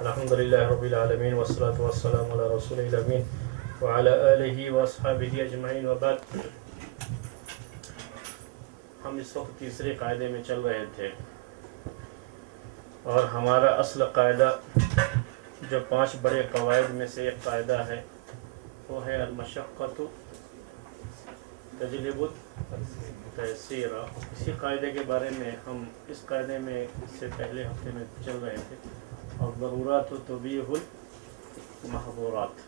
الحمدللہ رب العالمین والصلاة والسلام علی رسول الامین وعلی آلہ واصحابہ اجمعین وبعد. ہم اس وقت تیسرے قاعدے میں چل رہے تھے اور ہمارا اصل قاعدہ جو 5 بڑے قواعد میں سے ایک قاعدہ ہے وہ ہے المشقۃ تجلب التیسیر. اسی قاعدے کے بارے میں ہم اس قاعدے میں اس سے پہلے ہفتے میں چل رہے تھے. اور ضرورات تبیح المحظورات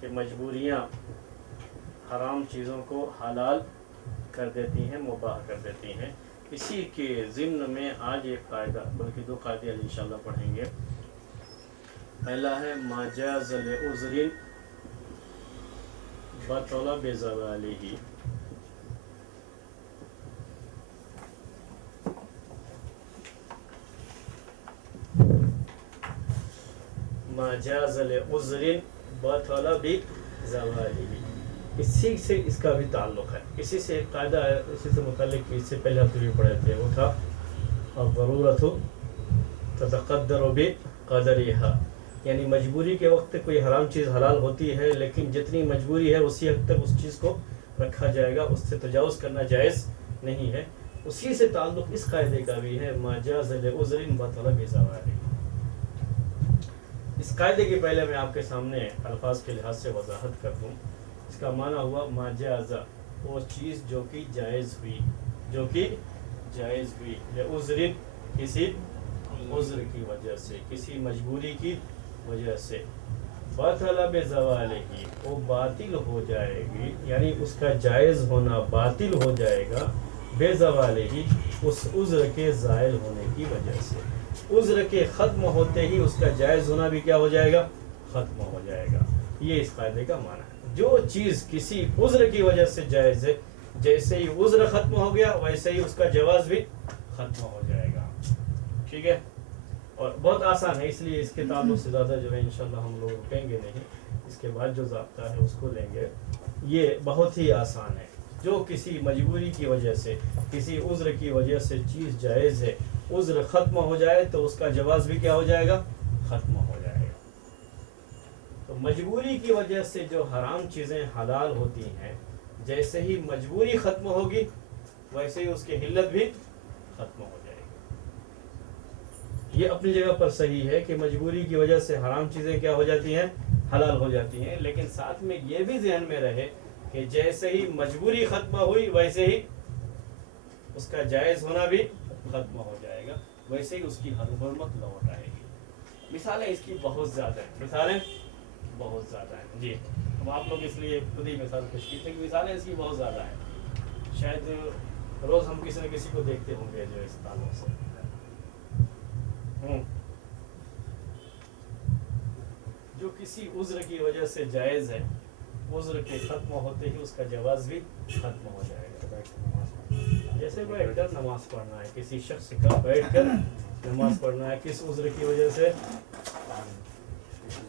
کہ مجبوریاں حرام چیزوں کو حلال کر دیتی ہیں، مباح کر دیتی ہیں. اسی کے ضمن میں آج ایک قاعدہ بلکہ 2 قاعدے انشاءاللہ پڑھیں گے. پہلا ہے ما جاز لعذر بطل بزوالہ. ما جاز لعذر بطل بزوالہ. اسی سے اس کا بھی تعلق ہے. اسی سے ایک قاعدہ ہے اسی سے متعلق اس سے پہلے ہفتے بھی پڑھے تھے، وہ تھا الضرورۃ تتقدر بقدرها. یعنی مجبوری کے وقت کوئی حرام چیز حلال ہوتی ہے لیکن جتنی مجبوری ہے اسی حد تک اس چیز کو رکھا جائے گا، اس سے تجاوز کرنا جائز نہیں ہے. اسی سے تعلق اس قاعدے کا بھی ہے ما جاز لعذر بطل بزوالہ. اس قاعدے کے پہلے میں آپ کے سامنے الفاظ کے لحاظ سے وضاحت کر دوں. اس کا معنی ہوا ما جاز، وہ چیز جو کہ جائز ہوئی، جو کہ جائز ہوئی لعذر، کسی عذر کی وجہ سے، کسی مجبوری کی وجہ سے. بطل بزوالہ، وہ باطل ہو جائے گی، یعنی اس کا جائز ہونا باطل ہو جائے گا بزوالہ، اس عذر کے زائل ہونے کی وجہ سے. عذر کے ختم ہوتے ہی اس کا جائز ہونا بھی کیا ہو جائے گا؟ ختم ہو جائے گا. یہ اس قاعدے کا معنی ہے. جو چیز کسی عذر کی وجہ سے جائز ہے، جیسے ہی عذر ختم ہو گیا ویسے ہی اس کا جواز بھی ختم ہو جائے گا. ٹھیک ہے، اور بہت آسان ہے، اس لیے اس کے تعلق سے زیادہ جو ہے انشاءاللہ ہم لوگ رکیں گے نہیں. اس کے بعد جو ضابطہ ہے اس کو لیں گے. یہ بہت ہی آسان ہے. جو کسی مجبوری کی وجہ سے، کسی عذر کی وجہ سے چیز جائز ہے، عذر ختم ہو جائے تو اس کا جواز بھی کیا ہو جائے گا؟ ختم ہو جائے گا. تو مجبوری کی وجہ سے جو حرام چیزیں حلال ہوتی ہیں، جیسے ہی مجبوری ختم ہوگی ویسے ہی اس کی حلت بھی ختم ہو جائے گی. یہ اپنی جگہ پر صحیح ہے کہ مجبوری کی وجہ سے حرام چیزیں کیا ہو جاتی ہیں؟ حلال ہو جاتی ہیں. لیکن ساتھ میں یہ بھی ذہن میں رہے کہ جیسے ہی مجبوری ختم ہوئی ویسے ہی اس کا جائز ہونا بھی ختم ہو جائے گا، ویسے ہی اس کی حرمت لوٹ آئے گی. مثالیں اس کی بہت زیادہ ہیں، مثالیں بہت زیادہ ہیں. جی، اب آپ لوگ اس لیے خود ہی مثال پیش کی تھے کہ مثالیں اس کی بہت زیادہ ہیں. شاید روز ہم کسی نہ کسی کو دیکھتے ہوں گے جو اس تعلق سے. جو کسی عذر کی وجہ سے جائز ہے، عذر کے ختم ہوتے ہی اس کا جواز بھی ختم ہو جائے گا. جیسے بیٹھ کر نماز پڑھنا ہے، کسی شخص کا بیٹھ کر نماز پڑھنا ہے، کس عذر کی وجہ سے؟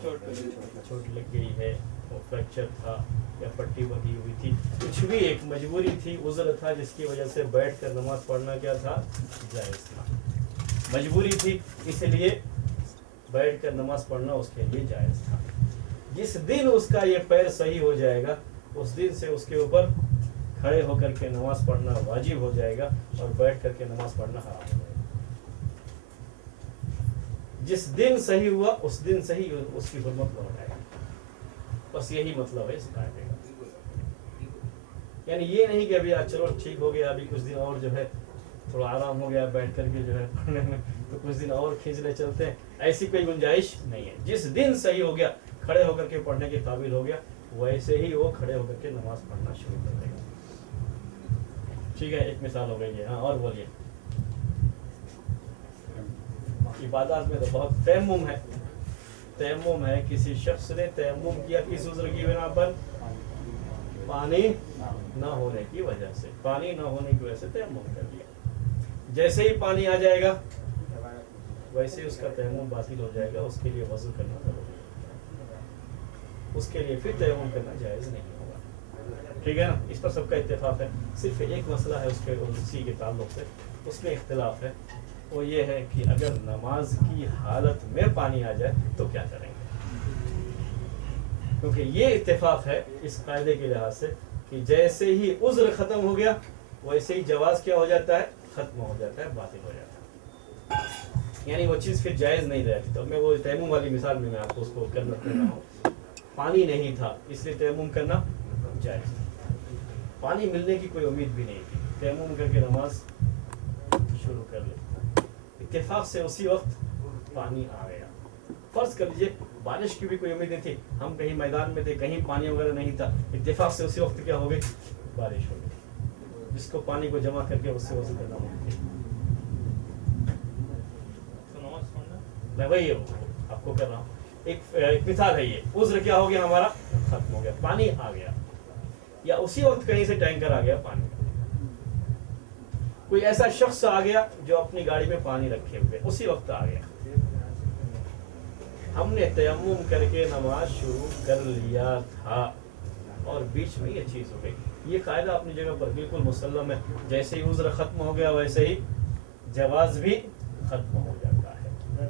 چوٹ لگ گئی ہے، وہ فریکچر تھا یا پٹی بندھی ہوئی تھی، کچھ بھی ایک مجبوری تھی، عذر تھا جس کی وجہ سے بیٹھ کر نماز پڑھنا کیا تھا؟ جائز تھا. مجبوری تھی اس لیے بیٹھ کر نماز پڑھنا اس کے لیے جائز تھا. جس دن اس کا یہ پیر صحیح ہو جائے گا اس دن سے اس کے اوپر کھڑے ہو کر کے نماز پڑھنا واجب ہو جائے گا اور بیٹھ کر کے نماز پڑھنا حرام ہو جائے گا. جس دن صحیح ہوا اس دن سے ہی اس کی حرمت لوٹ آئے گی. بس یہی مطلب ہے اس قاعدے کا. یعنی یہ نہیں کہ ابھی چلو ٹھیک ہو گیا، ابھی کچھ دن اور جو ہے تھوڑا آرام ہو گیا بیٹھ کر کے جو ہے پڑھنے میں، تو کچھ دن اور کھینچ لے چلتے ہیں، ایسی کوئی گنجائش نہیں ہے. جس دن صحیح ہو گیا، کھڑے ہو کر کے پڑھنے کے قابل ہو گیا، ویسے ہی وہ کھڑے ہو کر کے نماز پڑھنا شروع کر دے گا. ٹھیک ہے، ایک مثال ہو گئی ہے. ہاں اور بولیے. عبادات میں تو بہت تیمم ہے. تیمم ہے، کسی شخص نے تیمم کیا کس عذر کی بنا پر؟ پانی نہ ہونے کی وجہ سے. پانی نہ ہونے کی وجہ سے تیمم کر لیا. جیسے ہی پانی آ جائے گا ویسے اس کا تیمم باطل ہو جائے گا، اس کے لیے وضو کرنا ضروری ہے. اس کے لیے پھر تیمم کرنا جائز نہیں ہوگا. ٹھیک ہے نا، اس پر سب کا اتفاق ہے. صرف ایک مسئلہ ہے اس کے اسی کے تعلق سے، اس میں اختلاف ہے وہ یہ ہے کہ اگر نماز کی حالت میں پانی آ جائے تو کیا کریں گے، کیونکہ یہ اتفاق ہے اس قاعدے کے لحاظ سے کہ جیسے ہی عذر ختم ہو گیا ویسے ہی جواز کیا ہو جاتا ہے، ختم ہو جاتا ہے، باطل ہو جاتا ہے، یعنی وہ چیز پھر جائز نہیں رہتی۔ تو میں وہ تیمم والی مثال میں آپ کو اس کو کرنا پڑ رہا ہوں، پانی نہیں تھا اس لیے تیمم کرنا جائز، پانی ملنے کی کوئی امید بھی نہیں تھی، تیمم کر کے نماز شروع کر لے، اتفاق سے اسی وقت پانی آ گیا۔ فرض کر لیجیے بارش کی بھی کوئی امید نہیں تھی، ہم کہیں میدان میں تھے، کہیں پانی وغیرہ نہیں تھا، اتفاق سے اسی وقت کیا ہو گئی، بارش ہو گئی، جس کو پانی کو جمع کر کے اس سے وضو کرنا ممکن۔ میں وہی آپ کو کر رہا ہوں، ایک مثال ہے، یہ عذر کیا ہو گیا ہمارا، ختم ہو گیا، پانی آ گیا، یا اسی وقت کہیں سے ٹینکر آ گیا پانی کا، کوئی ایسا شخص آ گیا جو اپنی گاڑی میں پانی رکھے ہوئے اسی وقت آ گیا، ہم نے تیمم کر کے نماز شروع کر لیا تھا اور بیچ میں یہ چیز ہو گئی۔ یہ قاعدہ اپنی جگہ پر بالکل مسلم ہے، جیسے ہی عذر ختم ہو گیا ویسے ہی جواز بھی ختم ہو جاتا ہے۔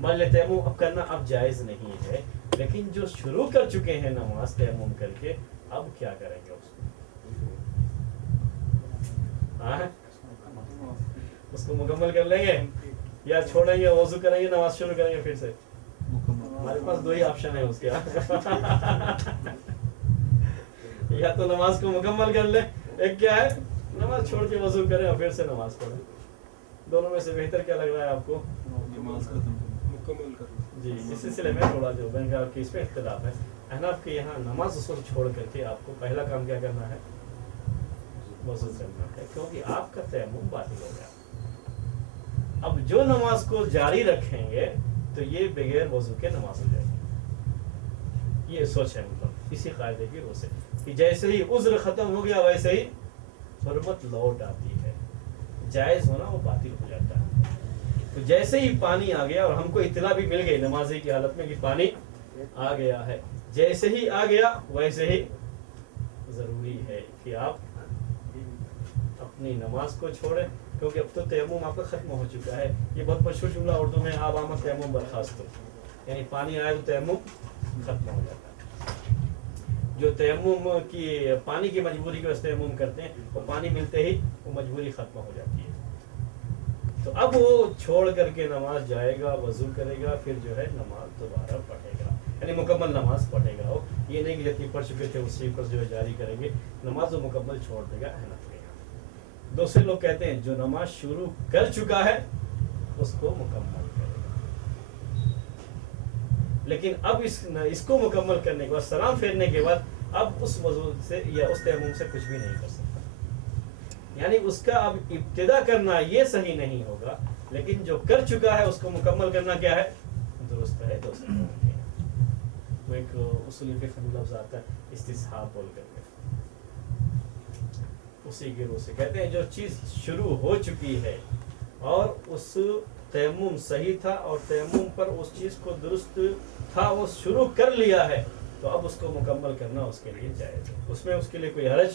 مان لے تیمم اب کرنا اب جائز نہیں ہے، لیکن جو شروع کر چکے ہیں نماز تیمم کر کے، اب کیا کریں گے اس کو مکمل کر لیں گے یا چھوڑیں گے، وضو کریں گے، نماز شروع کریں گے پھر سے؟ ہمارے پاس دو ہی آپشن ہے اس کے، یا تو نماز کو مکمل کر لیں، ایک کیا ہے نماز چھوڑ کے وضو کریں اور پھر سے نماز پڑھیں۔ دونوں میں سے بہتر کیا لگ رہا ہے آپ کو؟ نماز مکمل کر لیں۔ جی، اس سلسلے میں تھوڑا جو بین کا اس میں اختلاف ہے۔ احناف کے یہاں نماز اصول چھوڑ کر کے آپ کو پہلا کام کیا کرنا ہے، وضو کرنا ہے، کیونکہ آپ کا تیمم باطل ہو گیا۔ اب جو نماز کو جاری رکھیں گے تو یہ بغیر وضو کے نماز ہو جائے گی، یہ سوچ ہے مطلب اسی قاعدے کی روح سے کہ جیسے ہی عذر ختم ہو گیا ویسے ہی حرمت لوٹ آتی ہے، جائز ہونا وہ باطل ہو جاتا ہے۔ تو جیسے ہی پانی آ گیا اور ہم کو اطلاع بھی مل گئی نمازی کی حالت میں کہ پانی آ گیا ہے، جیسے ہی آ گیا ویسے ہی ضروری ہے کہ آپ اپنی نماز کو چھوڑیں، کیونکہ اب تو تیمم آپ کا ختم ہو چکا ہے۔ یہ بہت مشہور جملہ اردو میں، آپ آمد تیمم برخاست ہو، یعنی پانی آئے تو تیمم ختم ہو جاتا ہے۔ جو تیمم کی پانی کی مجبوری کی وجہ سے تیمم کرتے ہیں، وہ پانی ملتے ہی وہ مجبوری ختم ہو جاتی ہے۔ تو اب وہ چھوڑ کر کے نماز جائے گا، وضو کرے گا، پھر جو ہے نماز دوبارہ پڑھے گا، یعنی مکمل نماز پڑھے گا۔ وہ یہ نہیں کہ جتنی پڑھ چکے تھے اسی پر جو ہے جاری کریں گے، نماز وہ مکمل چھوڑ دے گا، احناف کے یہاں۔ دوسرے لوگ کہتے ہیں جو نماز شروع کر چکا ہے اس کو مکمل کرے گا، لیکن اب اس کو مکمل کرنے کے بعد، سلام پھیرنے کے بعد، اب اس وضو سے یا اس تیمم سے کچھ بھی نہیں کر سکتا، یعنی اس کا اب ابتدا کرنا یہ صحیح نہیں ہوگا، لیکن جو کر چکا ہے اس کو مکمل کرنا کیا ہے، درست ہے۔ دوسرے لوگوں کے وہ ایک اصولی فقہ میں لفظ آتا ہے استصحاب بول کر کے، اسی کے روح سے کہتے ہیں جو چیز شروع ہو چکی ہے اور اس تیمم صحیح تھا اور تیمم پر اس چیز کو درست تھا وہ شروع کر لیا ہے، تو اب اس کو مکمل کرنا اس کے لیے جائز ہے، اس میں اس کے لیے کوئی حرج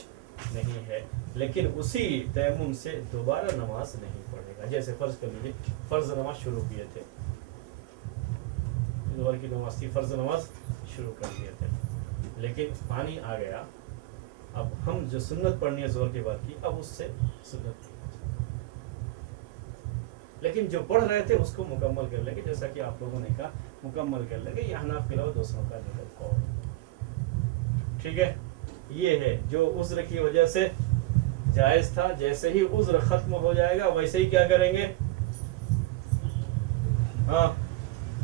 نہیں ہے، لیکن اسی تیمم سے دوبارہ نماز نہیں پڑھے گا۔ جیسے فرض کر لیجیے فرض نماز شروع کیے تھے، ظہر کی نماز تھی، فرض نماز شروع کر دیے تھے، لیکن پانی آ گیا، اب ہم جو سنت پڑھنی ہے ظہر کے بعد کی، اب اس سے سنت، لیکن جو پڑھ رہے تھے اس کو مکمل کر لیں گے، جیسا کہ آپ لوگوں نے کہا مکمل کر لیں گے، یہ احناف کے علاوہ دوسروں کا جو ہے قول۔ ٹھیک ہے، یہ ہے جو عذر کی وجہ سے جائز تھا، جیسے ہی عذر ختم ہو جائے گا ویسے ہی کیا کریں گے، ہاں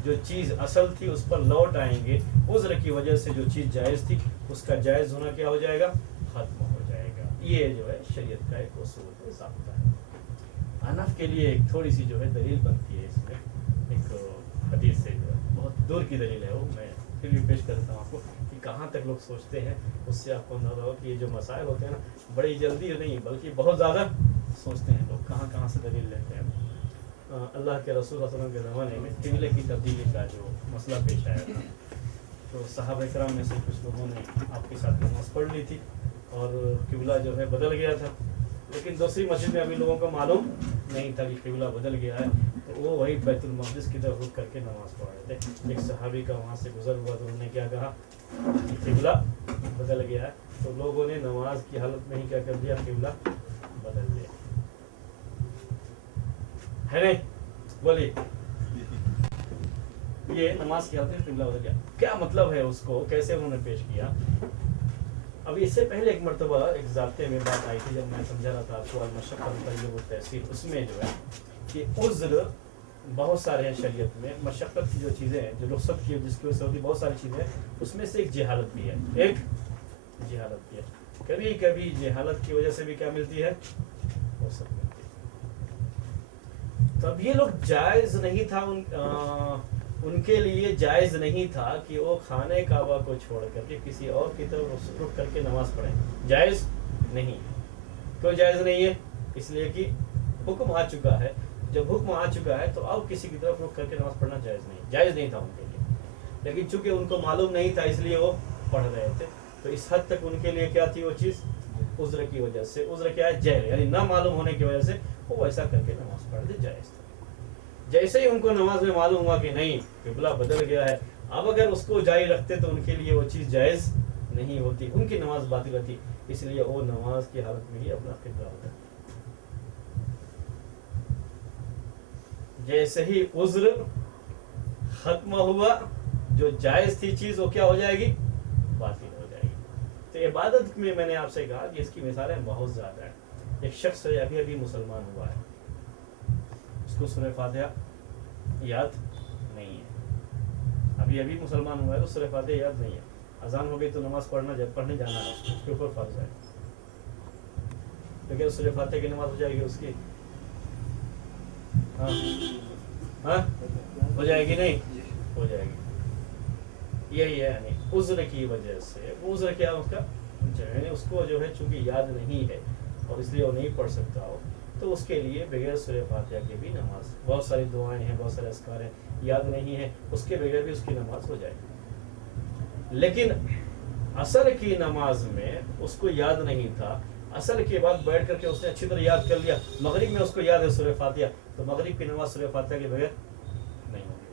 جو چیز اصل تھی اس پر لوٹ آئیں گے، عذر کی وجہ سے جو چیز جائز تھی اس کا جائز ہونا کیا ہو جائے گا، ختم ہو جائے گا۔ یہ جو ہے شریعت کا ایک اصول ضابطہ ہے۔ حنف کے لیے ایک تھوڑی سی جو ہے دلیل بنتی ہے، اس میں ایک حدیث سے جو ہے بہت دور کی دلیل ہے، وہ میں پھر بھی پیش کرتا ہوں آپ کو کہ کہاں تک لوگ سوچتے ہیں، اس سے آپ کو اندازہ ہو کہ یہ جو مسائل ہوتے ہیں نا بڑی جلدی نہیں بلکہ بہت زیادہ سوچتے ہیں لوگ، کہاں کہاں سے دلیل لیتے ہیں۔ اللہ کے رسول صلی اللہ علیہ وسلم کے زمانے میں قبلے کی تبدیلی کا جو مسئلہ پیش آیا تھا، تو صحابہ کرام میں سے کچھ لوگوں نے آپ کے ساتھ نماز پڑھ لی تھی اور قبلہ جو ہے بدل گیا تھا، लेकिन दूसरी मस्जिद में अभी लोगों को मालूम नहीं था कि किबला बदल गया है, तो वो वही बैतुल मक़दिस की तरफ रुख करके नमाज़ पढ़ रहे थे। एक सहाबी का वहाँ से गुजर हुआ तो उन्होंने क्या कहा कि किबला बदल गया है, तो लोगों ने नमाज की हालत में ही क्या कर दिया, किबला बदल दिया है। नहीं बोलिए, ये नमाज की हालत में किबला बदल गया, क्या मतलब है, उसको कैसे उन्होंने पेश किया। अब इससे पहले एक मरतबा एक ज़ाब्ते में बात आई थी, जब मैं समझा रहा था आपको अल-मशक्क़त तजल्लुबुत तयसीर, उसमें जो है कि उज़्र बहुत सारे हैं शरीयत में, मशक्क़त की जो चीज़ें हैं, जो रुख़्सत की जिसकी वजह से होती बहुत सारी चीज़ें हैं, उसमें से एक जहालत भी है, एक जहालत भी है। कभी कभी जहालत की वजह से भी क्या मिलती है, वो सब मिलती है। तो अब ये लोग जायज़ नहीं था उनके लिए जायज़ नहीं था कि वो खाने काबा को छोड़ करके किसी और की तरफ रुख करके नमाज पढ़ें, जायज़ नहीं। क्यों जायज़ नहीं है? इसलिए कि हुक्म आ चुका है, जब हुक्म आ चुका है तो अब किसी की तरफ रुख करके नमाज पढ़ना जायज़ नहीं था उनके लिए। लेकिन चूंकि उनको मालूम नहीं था इसलिए वो पढ़ रहे थे, तो इस हद तक उनके लिए क्या थी वो चीज़, उज़्र की वजह से। उज़्र क्या है? जहल, यानी ना मालूम होने की वजह से वो वैसा करके नमाज पढ़ दे, जायज़ था। जैसे ही उनको नमाज में मालूम हुआ कि नहीं किबला बदल गया है, अब अगर उसको जारी रखते तो उनके लिए वो चीज़ जायज़ नहीं होती, उनकी नमाज बातिल होती, इसलिए वो नमाज की हालत में ही अपना किबला बदल। जैसे ही उज़्र खत्म हुआ, जो जायज़ थी चीज़ वो क्या हो जाएगी, बातिल हो जाएगी। तो इबादत में मैंने आपसे कहा कि इसकी मिसालें बहुत ज़्यादा हैं। एक शख्स अभी अभी मुसलमान हुआ है, उसको सूरह फातिहा याद नहीं है, अभी अभी मुसलमान हुआ है तो सूरह फातिहा याद नहीं है, अजान हो गई तो नमाज पढ़ने जाना है, उसके ऊपर फर्ज है, लेकिन सूरह फातिहा की नमाज हो जाएगी उसकी? हाँ हाँ हो जाएगी, नहीं हो जाएगी। यही है, यानी उज़्र की वजह से, वो उज़्र क्या उसका, यानी उसको जो है चूंकि याद नहीं है और इसलिए वो नहीं पढ़ सकता हो, तो उसके लिए बगैर सूरह फातिहा के भी नमाज, बहुत सारी दुआएं हैं, बहुत सारे अस्कार हैं, याद नहीं है, उसके बगैर भी उसकी नमाज हो जाएगी। लेकिन असर की नमाज में उसको याद नहीं था, असर के बाद बैठ करके उसने अच्छी तरह याद कर लिया, मगरिब में उसको याद है सूरह फातिहा, तो मगरिब की नमाज सूरह फातिहा के बगैर नहीं होगी।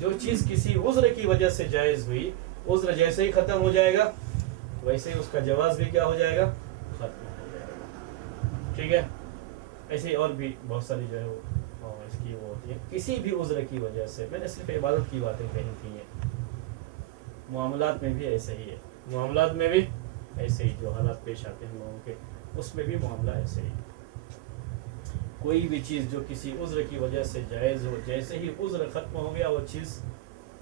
जो चीज़ किसी उज़्र की वजह से जायज़ हुई, उज़्र जैसे ही ख़त्म हो जाएगा वैसे ही उसका जवाज़ भी क्या हो जाएगा, ख़त्म हो जाएगा। ठीक है, ऐसे ही और भी बहुत सारी जो है वो इसकी वो होती है, किसी भी उज़्र की वजह से। मैंने सिर्फ इबादत की बातें कही थी, हैं मामलात में भी ऐसे ही है, मामलात में भी ऐसे ही जो हालात पेश आते हैं लोगों के, उसमें भी मामला ऐसे ही। कोई भी चीज़ जो किसी उज़्र की वजह से जायज़ हो, जैसे ही उज़्र ख़त्म हो गया वो चीज़,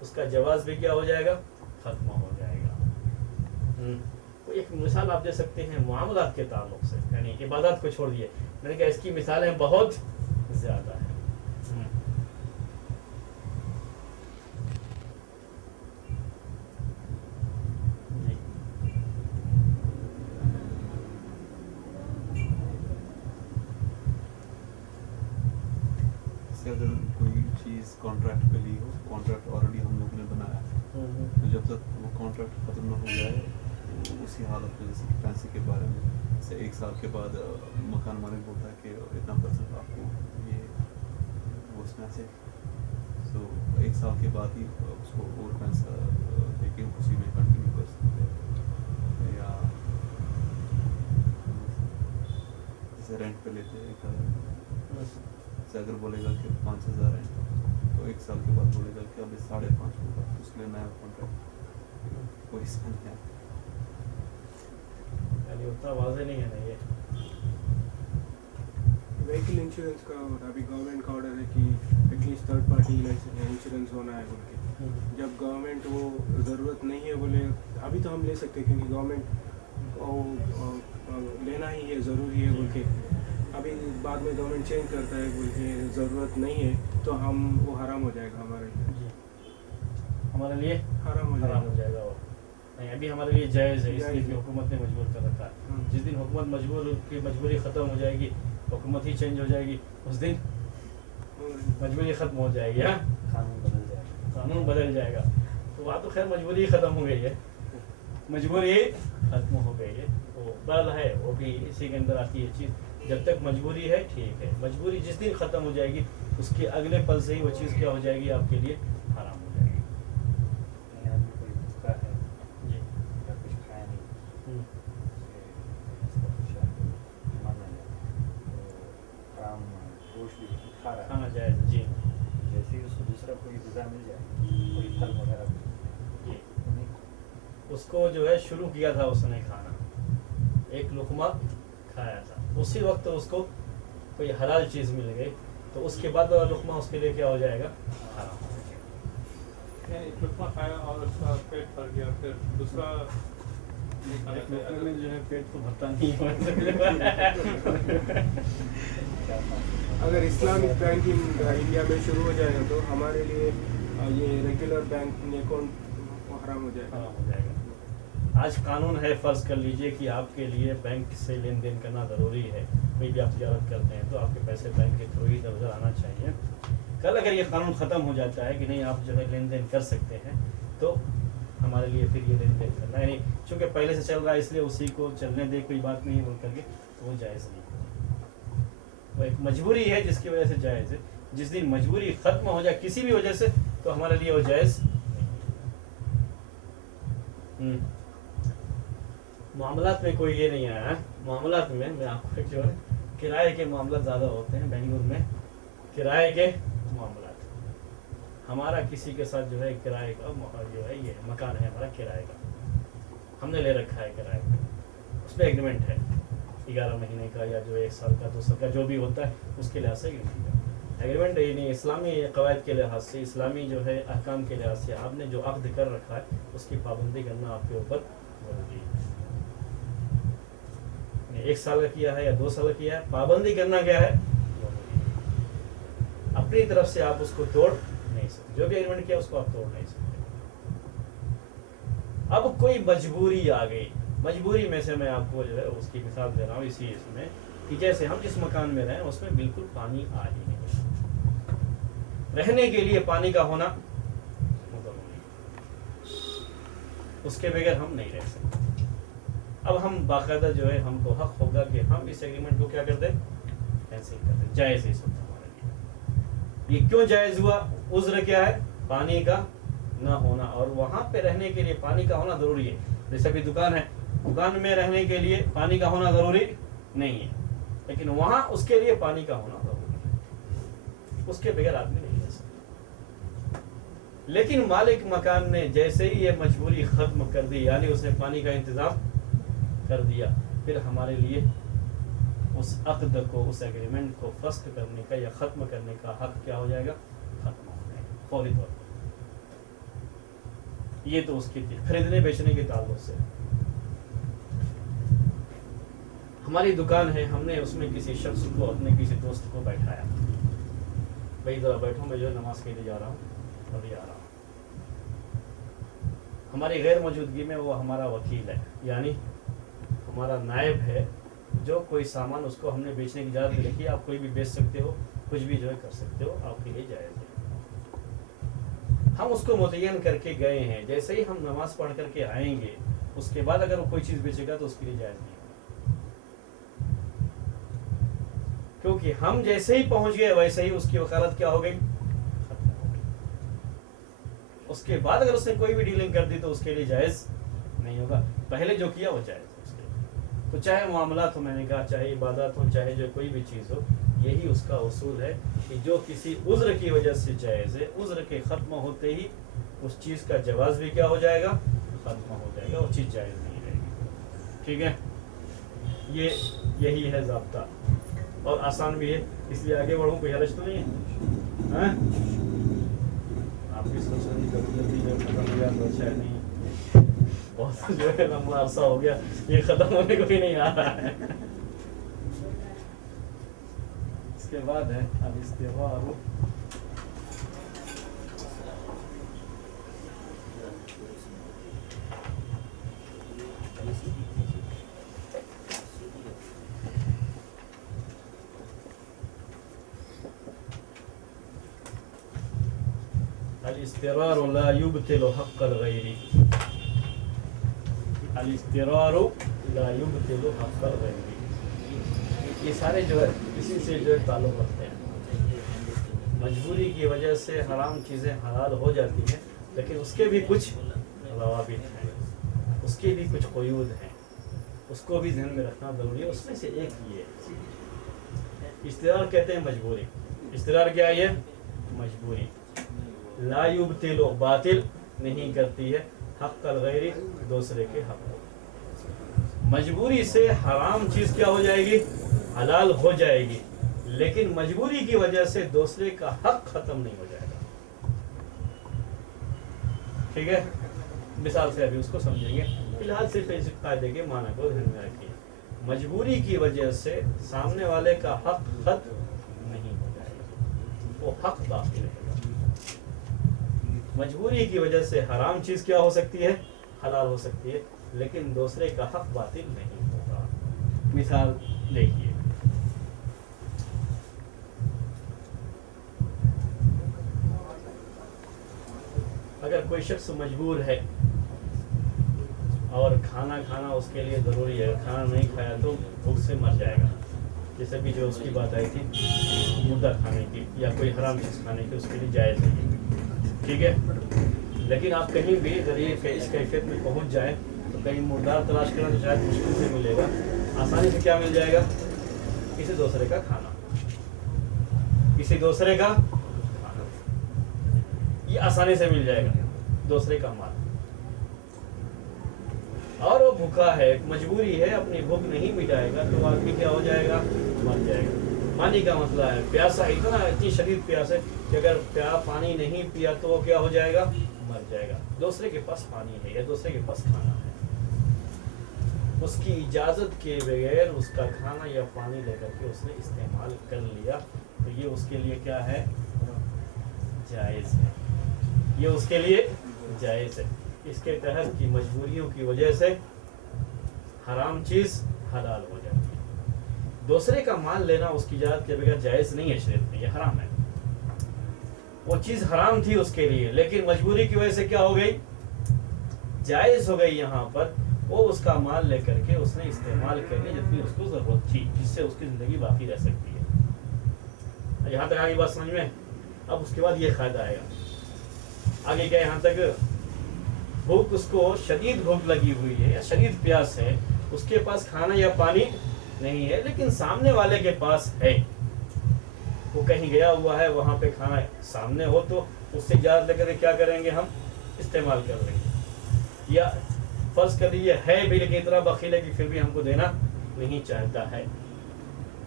उसका जवाज़ भी क्या हो जाएगा, ख़त्म हो जाएगा। कोई एक मिसाल आप दे सकते हैं मामलात के ताल्लुक़ से, यानी इबादत को छोड़ दिए, मैंने कहा इसकी मिसालें बहुत ज़्यादा हैं। अगर कोई चीज़ कॉन्ट्रैक्ट पे ली हो, कॉन्ट्रैक्ट ऑलरेडी हम लोगों ने बनाया है, तो जब तक वो कॉन्ट्रैक्ट ख़त्म न हो जाए, तो उसी हालत में, जैसे कि पैसे के बारे में, जैसे 1 साल के बाद मकान मालिक बोलता है कि इतना % आपको ये वो उसमें से, तो 1 साल के बाद ही उसको और पैसा देके उसी में कंटिन्यू कर सकते हैं। या जैसे रेंट पे लेते हैं घर, अगर बोलेगा कि 5,000 है, तो 1 साल के बाद बोलेगा कि अब 5.5 होगा, उसके लिए नया कॉन्ट्रैक्ट कोई इसमें नहीं है, यानी उतना वाज़ेह नहीं है ना ये। व्हीकल इंश्योरेंस का अभी गवर्नमेंट का ऑर्डर है कि एटलीस्ट थर्ड पार्टी इंश्योरेंस होना है बोल के। जब गवर्नमेंट वो ज़रूरत नहीं है बोले, अभी तो हम ले सकते हैं क्योंकि गवर्नमेंट लेना ही है, ज़रूरी है बोल के, अभी बाद में गवर्नमेंट चेंज करता है बोल के ज़रूरत नहीं है, तो हम वो हराम हो जाएगा हमारे लिए, हमारे लिए हराम हो जाएगा वो। नहीं, अभी हमारे लिए जायज़ है, इसलिए कि हुकूमत ने मजबूर कर रखा है। जिस दिन हुकूमत मजबूरी ख़त्म हो जाएगी, हुकूमत ही चेंज हो जाएगी, उस दिन मजबूरी ख़त्म हो जाएगी, हाँ कानून बदल जाएगा। तो वहाँ तो खैर मजबूरी ख़त्म हो गई है, मजबूरी खत्म हो गई है, वो बल है वो भी इसी के अंदर आती है चीज़। जब तक मजबूरी है ठीक है, मजबूरी जिस दिन ख़त्म हो जाएगी उसके अगले पल से ही वो चीज़ क्या हो जाएगी, आपके लिए हराम हो जाएगी। कहीं आदमी कोई भूखा है जी या कुछ खाया नहीं, इसका कुछ मन है तो हराम गोश्त भी खा रहा है, खाना जायज़। जी जैसे ही उसको दूसरा कोई ग़िज़ा मिल जाए, कोई फल वगैरह जी, उन्हीं उसको जो है शुरू किया था उसने खाना, एक लुकमा खाया था, उसी वक्त उसको कोई हलाल चीज़ मिल गई तो उसके बाद वाला लुकमा उसके लिए क्या हो जाएगा, हराम हो जाएगा। एक लुकमा खाया और उसका पेट भर गया, फिर दूसरा नहीं खाना एक लुकमे चाहिए। में जो है पेट तो भरता नहीं अगर इस्लामिक बैंकिंग इंडिया में शुरू हो जाएगा तो हमारे लिए ये रेगुलर बैंक अकाउंट हराम हो जाएगा। हराम हो जाएगा। आज कानून है, फ़र्ज़ कर लीजिए कि आपके लिए बैंक से लेन देन करना ज़रूरी है, कोई भी आप तिजारत करते हैं तो आपके पैसे बैंक के थ्रू ही इधर उधर आना चाहिए। कल अगर ये कानून ख़त्म हो जाता है कि नहीं आप जो है लेन देन कर सकते हैं, तो हमारे लिए फिर ये लेन देन करना है नहीं, चूँकि पहले से चल रहा है इसलिए उसी को चलने दे, कोई बात नहीं बोल करके, तो वो जायज़ नहीं। वो एक मजबूरी है जिसकी वजह से जायज़ है। जिस दिन मजबूरी ख़त्म हो जाए किसी भी वजह से, तो हमारे लिए वो जायज़ नहीं। मामलात में कोई ये नहीं आया है, मामलात में मैं आपको जो है किराए के मामला ज़्यादा होते हैं बेंगलुरु में, किराए के मामलात। हमारा किसी के साथ जो है किराए का जो है ये मकान है हमारा किराए का, हमने ले रखा है किराए पे, उस पर एग्रीमेंट है 11 महीने का या जो 1 साल का 2 साल का जो भी होता है उसके लिहाज से एग्रीमेंट है। नहीं इस्लामी कवायद के लिहाज से, इस्लामी जो है अहकाम के लिहाज से आपने जो अक़्द कर रखा है उसकी पाबंदी करना आपके ऊपर ज़रूरी है। 1 साल का किया है या 2 साल का किया है, पाबंदी करना क्या है, अपनी तरफ से आप उसको तोड़ नहीं सकते, जो भी एग्रीमेंट किया उसको आप तोड़ नहीं सकते। अब कोई मजबूरी आ गई, मजबूरी में से मैं आपको जो है उसकी मिसाल दे रहा हूँ इसी इसमें कि जैसे हम जिस मकान में रहें उसमें बिल्कुल पानी आ ही नहीं, रहने के लिए पानी का होना ज़रूरी, उसके बगैर हम नहीं रह सकते। अब हम बाकायदा जो है हमको हक होगा कि हम इस एग्रीमेंट को क्या कर दें, कैंसिल कर दें। जायज़ है इस वक्त हमारे लिए। ये क्यों जायज़ हुआ, उज़्र क्या है, पानी का ना होना, और वहाँ पे रहने के लिए पानी का होना ज़रूरी है। जैसे अभी दुकान है, दुकान में रहने के लिए पानी का होना ज़रूरी नहीं है, लेकिन वहाँ उसके लिए पानी का होना ज़रूरी है, उसके बगैर आदमी नहीं रह सकता। लेकिन मालिक मकान ने जैसे ही ये मजबूरी ख़त्म कर दी, यानी उसने पानी का इंतज़ाम कर दिया, फिर हमारे लिए उस अक़्द को, उस एग्रीमेंट को फस्ख करने का या ख़त्म करने का हक़ क्या हो जाएगा, ख़त्म हो जाएगा फौरी तौर पर। ये तो उसकी खरीदने बेचने के ताल्लुक से। हमारी दुकान है, हमने उसमें किसी शख्स को, अपने किसी दोस्त को बैठाया, भाई ज़रा बैठो, मैं जो है नमाज के लिए जा रहा हूँ, अभी आ रहा हूँ। हमारी गैर मौजूदगी में वो हमारा वकील है, यानी हमारा नायब है, जो कोई सामान उसको हमने बेचने की इजाज़त दे रखी है, आप कोई भी बेच सकते हो, कुछ भी जो है कर सकते हो, आपके लिए जायज़ है। हम उसको मुतय्यन करके गए हैं, जैसे ही हम नमाज पढ़ करके आएंगे उसके बाद अगर वो कोई चीज़ बेचेगा तो उसके लिए जायज़ नहीं होगा, क्योंकि हम जैसे ही पहुंच गए वैसे ही उसकी वकालत क्या हो गई, खत्म हो गई। उसके बाद अगर उसने कोई भी डीलिंग कर दी तो उसके लिए जायज़ नहीं होगा, पहले जो किया वो जायज़ है उसके लिए। तो चाहे मामलात हो, मैंने कहा चाहे इबादत हो, चाहे जो कोई भी चीज़ हो, यही उसका उसूल है कि जो किसी उज़्र की वजह से जायज़ है, उज़्र के ख़त्म होते ही उस चीज़ का जवाज़ भी क्या हो जाएगा, ख़त्म हो जाएगा, वो चीज़ जायज़ नहीं रहेगी। ठीक है, ये यही है ज़ाब्ता, और आसान भी है, इसलिए आगे बढ़ूँ, कोई हरज तो नहीं है, हैं? आप भी सोच रहे हैं जल्दी जो खत्म हो गया तो अच्छा है, नहीं बहुत जो है लंबा अरसा हो गया, ये ख़त्म होने को भी नहीं आ रहा है। इसके बाद है अब इस्तिग़फ़ार, अल-इस्तिग़फ़ार ला युब्तिलु हक़्क़ल ग़ैरि। अल-इज़्तिरारु ला युब्तिलु हक़्क़ल ग़ैरि। ये सारे जो है इसी से जो है ताल्लुक़ रखते हैं। मजबूरी की वजह से हराम चीज़ें हलाल हो जाती हैं, लेकिन उसके भी कुछ ज़वाबित हैं, उसके भी कुछ क़ुयूद हैं, उसको भी ध्यान में रखना ज़रूरी है। उसमें से एक ये इस्तिरार कहते हैं मजबूरी। इस्तिरार क्या है? ये मजबूरी। ला युब्तिलु बातिल नहीं करती है हक़्क़ल ग़ैरि दूसरे के हक़ को। मजबूरी से हराम चीज़ क्या हो जाएगी? हलाल हो जाएगी, लेकिन मजबूरी की वजह से दूसरे का हक खत्म नहीं हो जाएगा। ठीक है, मिसाल से अभी उसको समझेंगे। फिलहाल सिर्फ इस कायदे के माना को ध्यान में रखिए। मजबूरी की वजह से सामने वाले का हक खत्म नहीं हो जाएगा, वो हक बाकी रहेगा। मजबूरी की वजह से हराम चीज क्या हो सकती है? हलाल हो सकती है, लेकिन दूसरे का हक बातिल नहीं होगा। मिसाल देखिए, अगर कोई शख्स मजबूर है और खाना खाना उसके लिए ज़रूरी है, खाना नहीं खाया तो भूख से मर जाएगा। जैसे भी जो उसकी बात आई थी मुर्दा खाने की या कोई हराम चीज़ खाने की, उसके लिए जायज़ नहीं। ठीक है, लेकिन आप कहीं भी अगर ये इस कैफियत में पहुंच जाए तो कहीं मुर्दार तलाश करना तो शायद मुश्किल से मिलेगा। आसानी से क्या मिल जाएगा? किसी दूसरे का खाना, किसी दूसरे का खाना, ये आसानी से मिल जाएगा, दूसरे का माल। और वो भूखा है, मजबूरी है, अपनी भूख नहीं मिटाएगा तो आदमी क्या हो जाएगा? मर जाएगा। पानी का मसला है, प्यासा इतनी शदीद प्यास है कि अगर पानी नहीं पिया तो वो क्या हो जाएगा? मर जाएगा। दूसरे के पास पानी है या दूसरे के पास खाना है, उसकी इजाज़त के बगैर उसका खाना या पानी लेकर के उसने इस्तेमाल कर लिया तो ये उसके लिए क्या है? जायज़ है, ये उसके लिए जायज़ है। इसके तहत की मजबूरियों की वजह से हराम चीज़ हलाल हो जाती है। दूसरे का माल लेना उसकी इजाज़त के बगैर जायज़ नहीं है शरीयत में, ये हराम है। वो चीज़ हराम थी उसके लिए, लेकिन मजबूरी की वजह से क्या हो गई? जायज़ हो गई। यहाँ पर वो उसका माल लेकर के उसने इस्तेमाल कर लिया जितनी उसको ज़रूरत थी, जिससे उसकी ज़िंदगी बाकी रह सकती है। यहाँ तक आगे बात समझ में? अब उसके बाद ये फ़ायदा आएगा। आगे क्या? यहाँ तक भूख, उसको शदीद भूख लगी हुई है या शदीद प्यास है, उसके पास खाना या पानी नहीं है, लेकिन सामने वाले के पास है, वो कहीं गया हुआ है, वहाँ पे खाना सामने हो तो उससे इजाज़त लेकर क्या करेंगे? हम इस्तेमाल कर लेंगे। या फर्ज कर लीजिए है भी, लेकिन इतना बखील है कि फिर भी हमको देना नहीं चाहता है,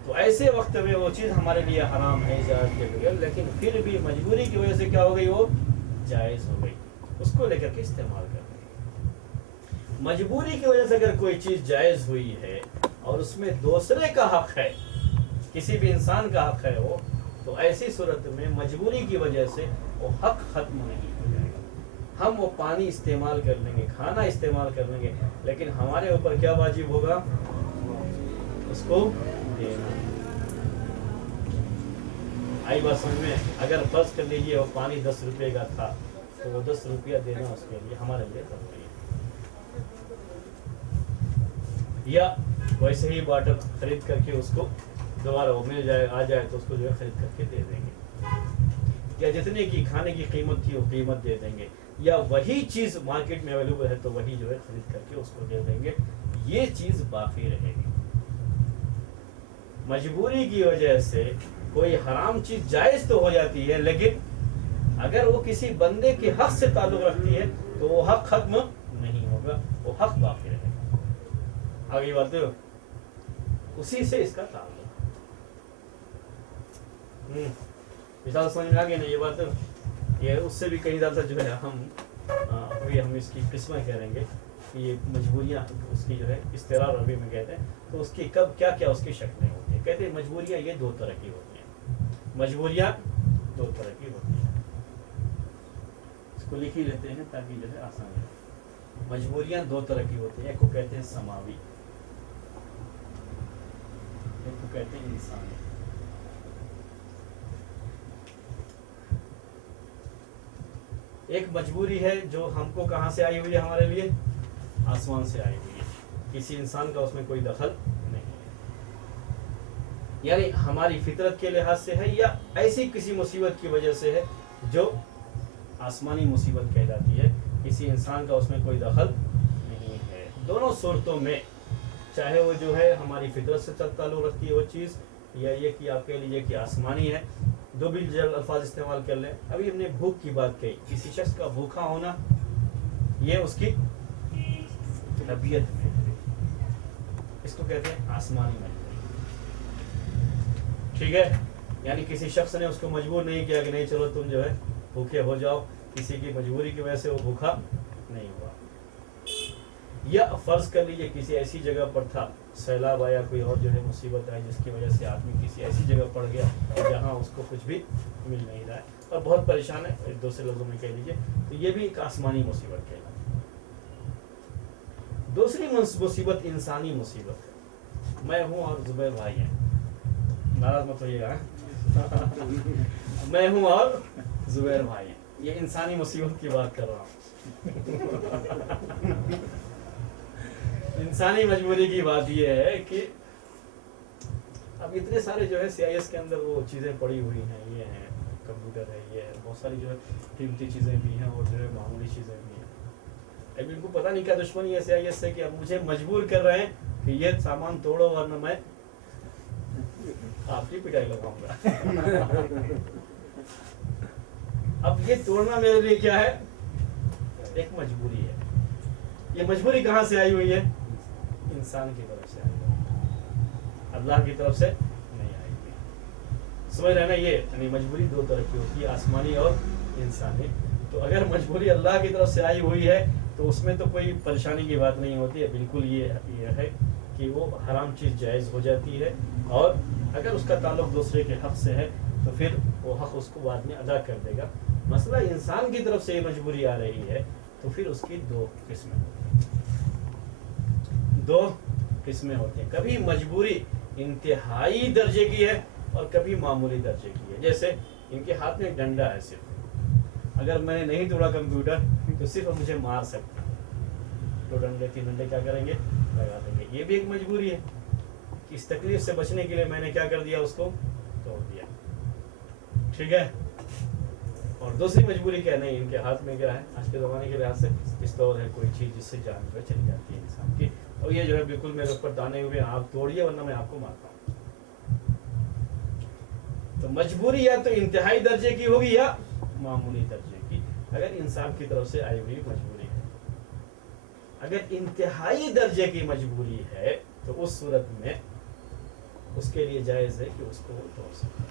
तो ऐसे वक्त में वो चीज़ हमारे लिए हराम है इजाज़त के बगैर, लेकिन फिर भी मजबूरी की वजह से क्या हो गई? वो जायज़ हो गई, उसको लेकर के इस्तेमाल कर लेंगे। मजबूरी की वजह से अगर कोई चीज़ जायज़ हुई है और उसमें दूसरे का हक है, किसी भी इंसान का हक है वो, तो ऐसी सूरत में मजबूरी की वजह से वो हक ख़त्म नहीं हो जाएगा। हम वो पानी इस्तेमाल कर लेंगे, खाना इस्तेमाल कर लेंगे, लेकिन हमारे ऊपर क्या वाजिब होगा? उसको देना। आई बात समझ में? अगर फर्ज कर लीजिए वो पानी 10 रुपये का था तो वो 10 रुपया देना उसके लिए हमारे लिए ज़रूरी है। या वैसे ही वाटर खरीद करके उसको दोबारा वो मिल जाए, आ जाए तो उसको जो है खरीद करके दे देंगे, या जितने की खाने की कीमत थी वो कीमत दे देंगे, या वही चीज़ मार्केट में अवेलेबल है तो वही जो है खरीद करके उसको दे देंगे, ये चीज़ बाकी रहेगी। मजबूरी की वजह से कोई हराम चीज़ जायज़ तो हो जाती है, लेकिन अगर वो किसी बंदे के हक से ताल्लुक़ रखती है तो वो हक खत्म नहीं होगा, वो हक बाकी रहेगा। आगे बात हो, उसी से इसका ताल्लुक़। मिसाल समझ में आ गई ना ये बात? ये उससे भी कहीं ज़्यादा जो है हम इसकी किस्में करेंगे कि ये मजबूरियाँ उसकी जो है इस्तिरार अरबी में कहते हैं, तो उसकी कब क्या क्या उसकी शक्लें होती हैं। कहते हैं मजबूरियाँ ये 2 तरह की होती हैं, मजबूरियाँ 2 तरह की होती हैं। इसको लिख ही लेते हैं ताकि जो है आसान है। मजबूरियाँ 2 तरह की होती हैं, एक को कहते हैं समावी, एक को कहते हैं इंसानी। एक मजबूरी है जो हमको कहाँ से आई हुई है? हमारे लिए आसमान से आई हुई है। किसी इंसान का उसमें कोई दखल नहीं है, यानी हमारी फितरत के लिहाज से है या ऐसी किसी मुसीबत की वजह से है जो आसमानी मुसीबत कहलाती है, किसी इंसान का उसमें कोई दखल नहीं है। दोनों सूरतों में चाहे वो जो है हमारी फितरत से ताल्लुक़ रखती है वो चीज़, या ये कि आप कह लीजिए कि आसमानी है, दो भी जल अल्फाज इस्तेमाल कर लें। अभी हमने भूख की बात कही, किसी शख्स का भूखा होना ये उसकी तबीयत में, इसको कहते हैं आसमानी मजबूरी, ठीक है। यानी किसी शख्स ने उसको मजबूर नहीं किया कि नहीं चलो तुम जो है भूखे हो जाओ, किसी की मजबूरी की वजह से वो भूखा नहीं हुआ। या फर्ज कर लीजिए किसी ऐसी जगह पर था, सैलाब आया, कोई और जो है मुसीबत आई जिसकी वजह से आदमी किसी ऐसी जगह पड़ गया जहाँ उसको कुछ भी मिल नहीं रहा है और बहुत परेशान है, एक दूसरे लफ्ज़ों में कह लीजिए, तो ये भी एक आसमानी मुसीबत कहलाती है। दूसरी मुसीबत इंसानी मुसीबत है। मैं हूँ और जुबैर भाई हैं, नाराज मत होइएगा, मैं हूँ और जुबैर भाई हैं, ये इंसानी मुसीबत की बात कर रहा हूँ। इंसानी मजबूरी की बात ये है कि अब इतने सारे जो है CIS के अंदर वो चीज़ें पड़ी हुई हैं, ये हैं कंप्यूटर है, ये है, बहुत सारी जो है कीमती चीज़ें भी हैं और जो है मामूली चीज़ें भी हैं। अब इनको पता नहीं क्या दुश्मनी है CIS से कि अब मुझे मजबूर कर रहे हैं कि ये सामान तोड़ो वरना मैं आपकी पिटाई लगाऊंगा। अब ये तोड़ना मेरे लिए क्या है, एक मजबूरी है। ये मजबूरी कहाँ से आई हुई है, इंसान की तरफ से आई है, अल्लाह की तरफ से नहीं आई हुई। समझ रहे हैं ना, ये यानी मजबूरी दो तरह की होती है, आसमानी और इंसानी। तो अगर मजबूरी अल्लाह की तरफ से आई हुई है तो उसमें तो कोई परेशानी की बात नहीं होती है, बिल्कुल ये है कि वो हराम चीज़ जायज़ हो जाती है, और अगर उसका ताल्लुक दूसरे के हक़ से है तो फिर वो हक़ उसको बाद में अदा कर देगा। मसला इंसान की तरफ से ये मजबूरी आ रही है तो फिर उसकी दो किस्में होती हैं। कभी मजबूरी इंतहाई दर्जे की है और कभी मामूली दर्जे की है। जैसे इनके हाथ में एक डंडा है, सिर्फ अगर मैंने नहीं तोड़ा कंप्यूटर तो सिर्फ मुझे मार सकता है, 2 डंडे 3 डंडे क्या करेंगे, लगा देंगे। ये भी एक मजबूरी है कि इस तकलीफ से बचने के लिए मैंने क्या कर दिया, उसको तोड़ दिया, ठीक है। और दूसरी मजबूरी क्या, नहीं इनके हाथ में क्या है, आज के ज़माने के लिहाज से पिस्तौल है, कोई चीज़ जिससे जान जो चली जाती है इंसान की, और ये जो है बिल्कुल मेरे ऊपर दाने हुए, आप तोड़िए वरना मैं आपको मारता हूँ। तो मजबूरी या तो इंतहाई दर्जे की होगी या मामूली दर्जे की, अगर इंसान की तरफ से आई हुई मजबूरी है। अगर इंतहाई दर्जे की मजबूरी है तो उस सूरत में उसके लिए जायज़ है कि उसको वो तोड़ सकता है।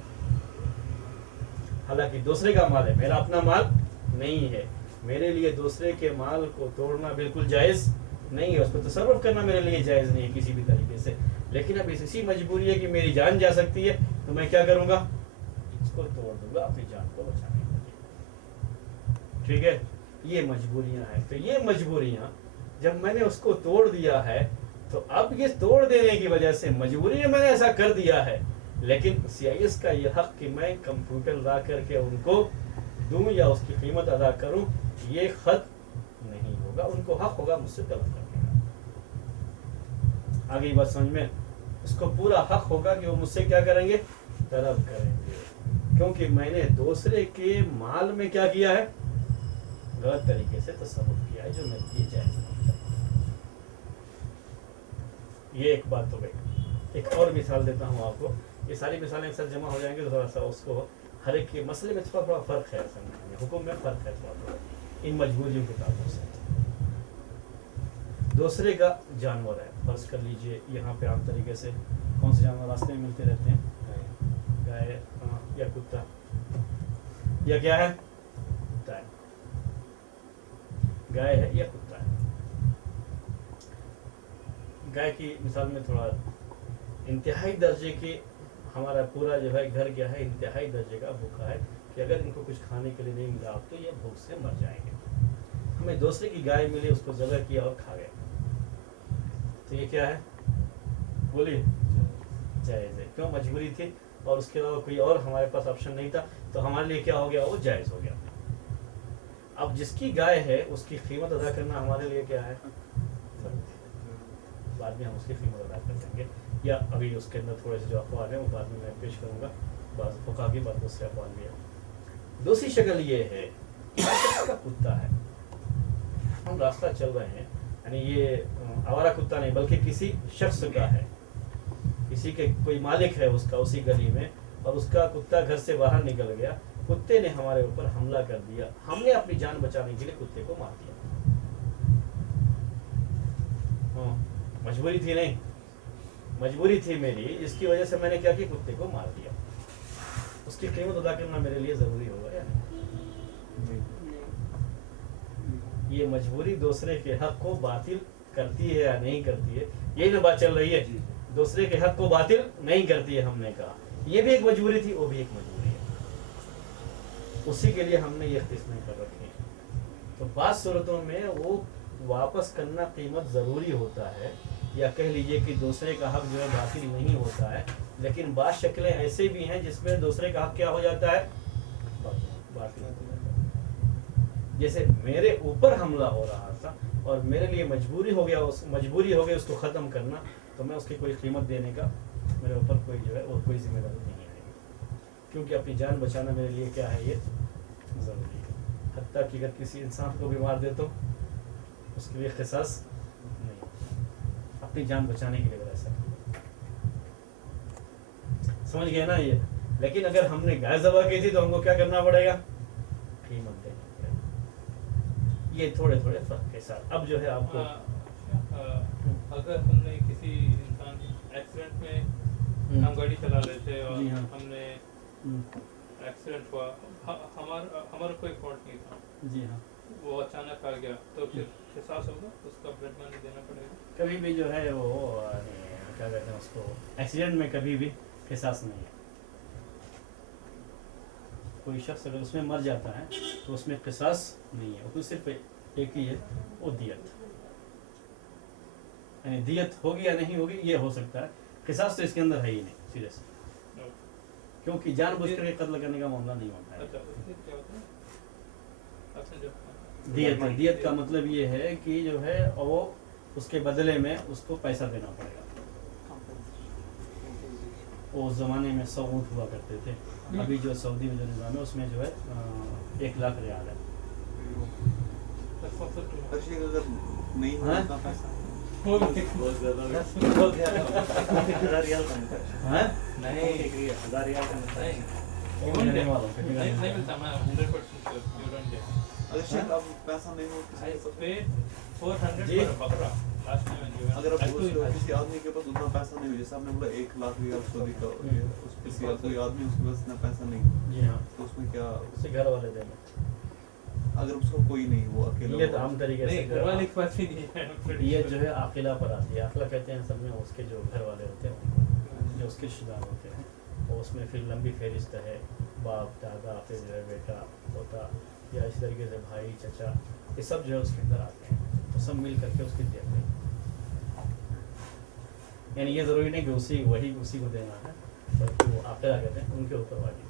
हालांकि दूसरे का माल है, मेरा अपना माल नहीं है, मेरे लिए दूसरे के माल को तोड़ना बिल्कुल जायज़ नहीं है, उस पर तसर्रुफ करना मेरे लिए जायज़ नहीं है किसी भी तरीके से। लेकिन अब इसी मजबूरी है कि मेरी जान जा सकती है तो मैं क्या करूँगा, इसको तोड़ दूंगा अपनी जान को बचाने के लिए, ठीक है। ये मजबूरियाँ हैं। तो ये मजबूरियाँ जब मैंने उसको तोड़ दिया है तो अब ये तोड़ देने की वजह से मजबूरी में मैंने ऐसा कर दिया है, लेकिन CIS का ये हक कि मैं कंप्यूटर ला करके उनको दूं या उसकी कीमत अदा करूं, ये खत नहीं होगा। उनको हक होगा मुझसे तलब करने का। आगे बात समझ में, उसको पूरा हक होगा कि वो मुझसे क्या करेंगे, तलब करेंगे, क्योंकि मैंने दूसरे के माल में क्या किया है, गलत तरीके से तसव्वुर किया है, जो मेरे लिए जायज़ नहीं है। ये एक बात हो गई। एक और मिसाल देता हूँ आपको, ये सारी मिसालें अक्सर जमा हो जाएंगी तो थोड़ा सा उसको हर एक के मसले में थोड़ा फ़र्क है, समझने में हुक्म में फ़र्क है थोड़ा इन मजबूरियों के ताल्लुक से। दूसरे का जानवर है, फर्ज कर लीजिए यहाँ पे आम तरीके से कौन से जानवर रास्ते में मिलते रहते हैं, गाय या कुत्ता या क्या है, कुत्ता है, गाय है या कुत्ता है। गाय की मिसाल में थोड़ा इंतहाई दर्जे के, हमारा पूरा जो है घर क्या है, इंतहाई दर्जे का भूखा है कि अगर इनको कुछ खाने के लिए नहीं मिला तो ये भूख से मर जाएंगे। हमें दूसरे की गाय मिली, उसको ज़बह किया और खा गए, तो ये क्या है, बोलिए, जायज़ है। क्यों, मजबूरी थी और उसके अलावा कोई और हमारे पास ऑप्शन नहीं था, तो हमारे लिए क्या हो गया, वो जायज़ हो गया। अब जिसकी गाय है उसकी कीमत अदा करना हमारे लिए क्या है, बाद में हम उसकी कीमत अदा कर देंगे, या अभी उसके अंदर थोड़े से जो अक़वाल हैं वो बाद में मैं पेश करूँगा, बाज़ फ़ुक़हा की बात दूसरे अक़वाल भी है। दूसरी शक्ल ये है कि शख्स का कुत्ता है, हम रास्ता चल रहे हैं, यानी ये आवारा कुत्ता नहीं बल्कि किसी शख्स का है, किसी के कोई मालिक है उसका उसी गली में, और उसका कुत्ता घर से बाहर निकल गया, कुत्ते ने हमारे ऊपर हमला कर दिया, हमने अपनी जान बचाने के लिए कुत्ते को मार दिया। मजबूरी थी नहीं, मजबूरी थी मेरी, इसकी वजह से मैंने क्या किया, कुत्ते को मार दिया। उसकी कीमत अदा करना मेरे लिए ज़रूरी होगा या नहीं? ये मजबूरी दूसरे के हक को बातिल करती है या नहीं करती है, यही ना बात चल रही है। दूसरे के हक को बातिल नहीं करती है, हमने कहा ये भी एक मजबूरी थी, वो भी एक मजबूरी है, उसी के लिए हमने ये किस्में कर रखी हैं। तो बात सूरतों में वो वापस करना कीमत ज़रूरी होता है, या कह लीजिए कि दूसरे का हक जो है बातिल नहीं होता है, लेकिन बात शक्लें ऐसे भी हैं जिसमें दूसरे का हक क्या हो जाता है, बातिल हो जाता है। जैसे मेरे ऊपर हमला हो रहा था और मेरे लिए मजबूरी हो गई उसको ख़त्म करना, तो मैं उसकी कोई कीमत देने का मेरे ऊपर कोई जो है और कोई जिम्मेदारी नहीं आएगी, क्योंकि अपनी जान बचाना मेरे लिए क्या है, ये ज़रूरी है। हत्ता कि अगर किसी इंसान को भी मार दे तो उसके लिए क़िसास नहीं, अपनी जान बचाने के लिए ऐसा समझ गए ना ये। लेकिन अगर हमने गाय ज़बह की थी तो हमको क्या करना पड़ेगा, कीमत देनी पड़ेगी। ये थोड़े थोड़े फ़र्क के साथ अब जो है आपको अगर हमने किसी इंसान एक्सीडेंट में, हम गाड़ी चला रहे थे और जी हाँ। हमने एक्सीडेंट हुआ, हमारा कोई फॉल्ट नहीं था, जी हाँ, वो अचानक आ गया, तो फिर क़िसास होगा, उसका ब्लड मनी देना पड़ेगा। कभी भी जो है वो क्या कहते हैं उसको, एक्सीडेंट में कभी भी क़िसास नहीं है। कोई शख्स अगर उसमें मर जाता है तो उसमें क़िसास नहीं है, वो सिर्फ एक ही है, वो दियत, यानी दियत होगी या नहीं होगी ये हो सकता है, क़िसास तो इसके अंदर है ही नहीं सीरियस, क्योंकि जानबूझ कर कत्ल करने का मामला नहीं होता है। अच्छा, उससे क्या होता है? अच्छा, जो दियत का मतलब ये है कि जो है वो उसके बदले में उसको पैसा देना पड़ेगा। वो उस ज़माने में 100 ऊँट हुआ करते थे, अभी जो सऊदी में जो निज़ाम है उसमें जो है 1 लाख रियाल है। अगर नहीं हाँ? होता पैसा नहीं मालूम नहीं मिलता, मैं 100% you don't get. अगर शायद अब पैसा नहीं हो I किसी paid 400 ji. for a bakra last time when you went. अगर अब I told you, किसी आदमी के पास उतना पैसा नहीं हो, जैसे आपने बोला 1 लाख रियाल सऊदी का, उस किसी कोई आदमी उसके पास इतना पैसा नहीं हो, जी हाँ, तो उसमें क्या, उससे घर वाले देंगे। अगर उसको कोई नहीं, वो अकेला ये हो, तो आम तरीके से नहीं, जो घर वाले है, के पास भी नहीं है, I'm pretty ये sure. जो है आकिला पर आती है। आकिला कहते हैं सब में उसके जो घर वाले होते हैं, जो उसके रिश्तेदार होते हैं, और उसमें फिर लंबी फहरिस्त है, बाप दादा, फिर जो है बेटा पोता, या इस तरीके से भाई चचा, ये सब जो है उसके अंदर आते हैं, तो सब मिल करके उसकी देते हैं। यानी ये ज़रूरी नहीं कि उसी को देना है, बल्कि वो आकिला कहते हैं उनके ऊपर वाजिब,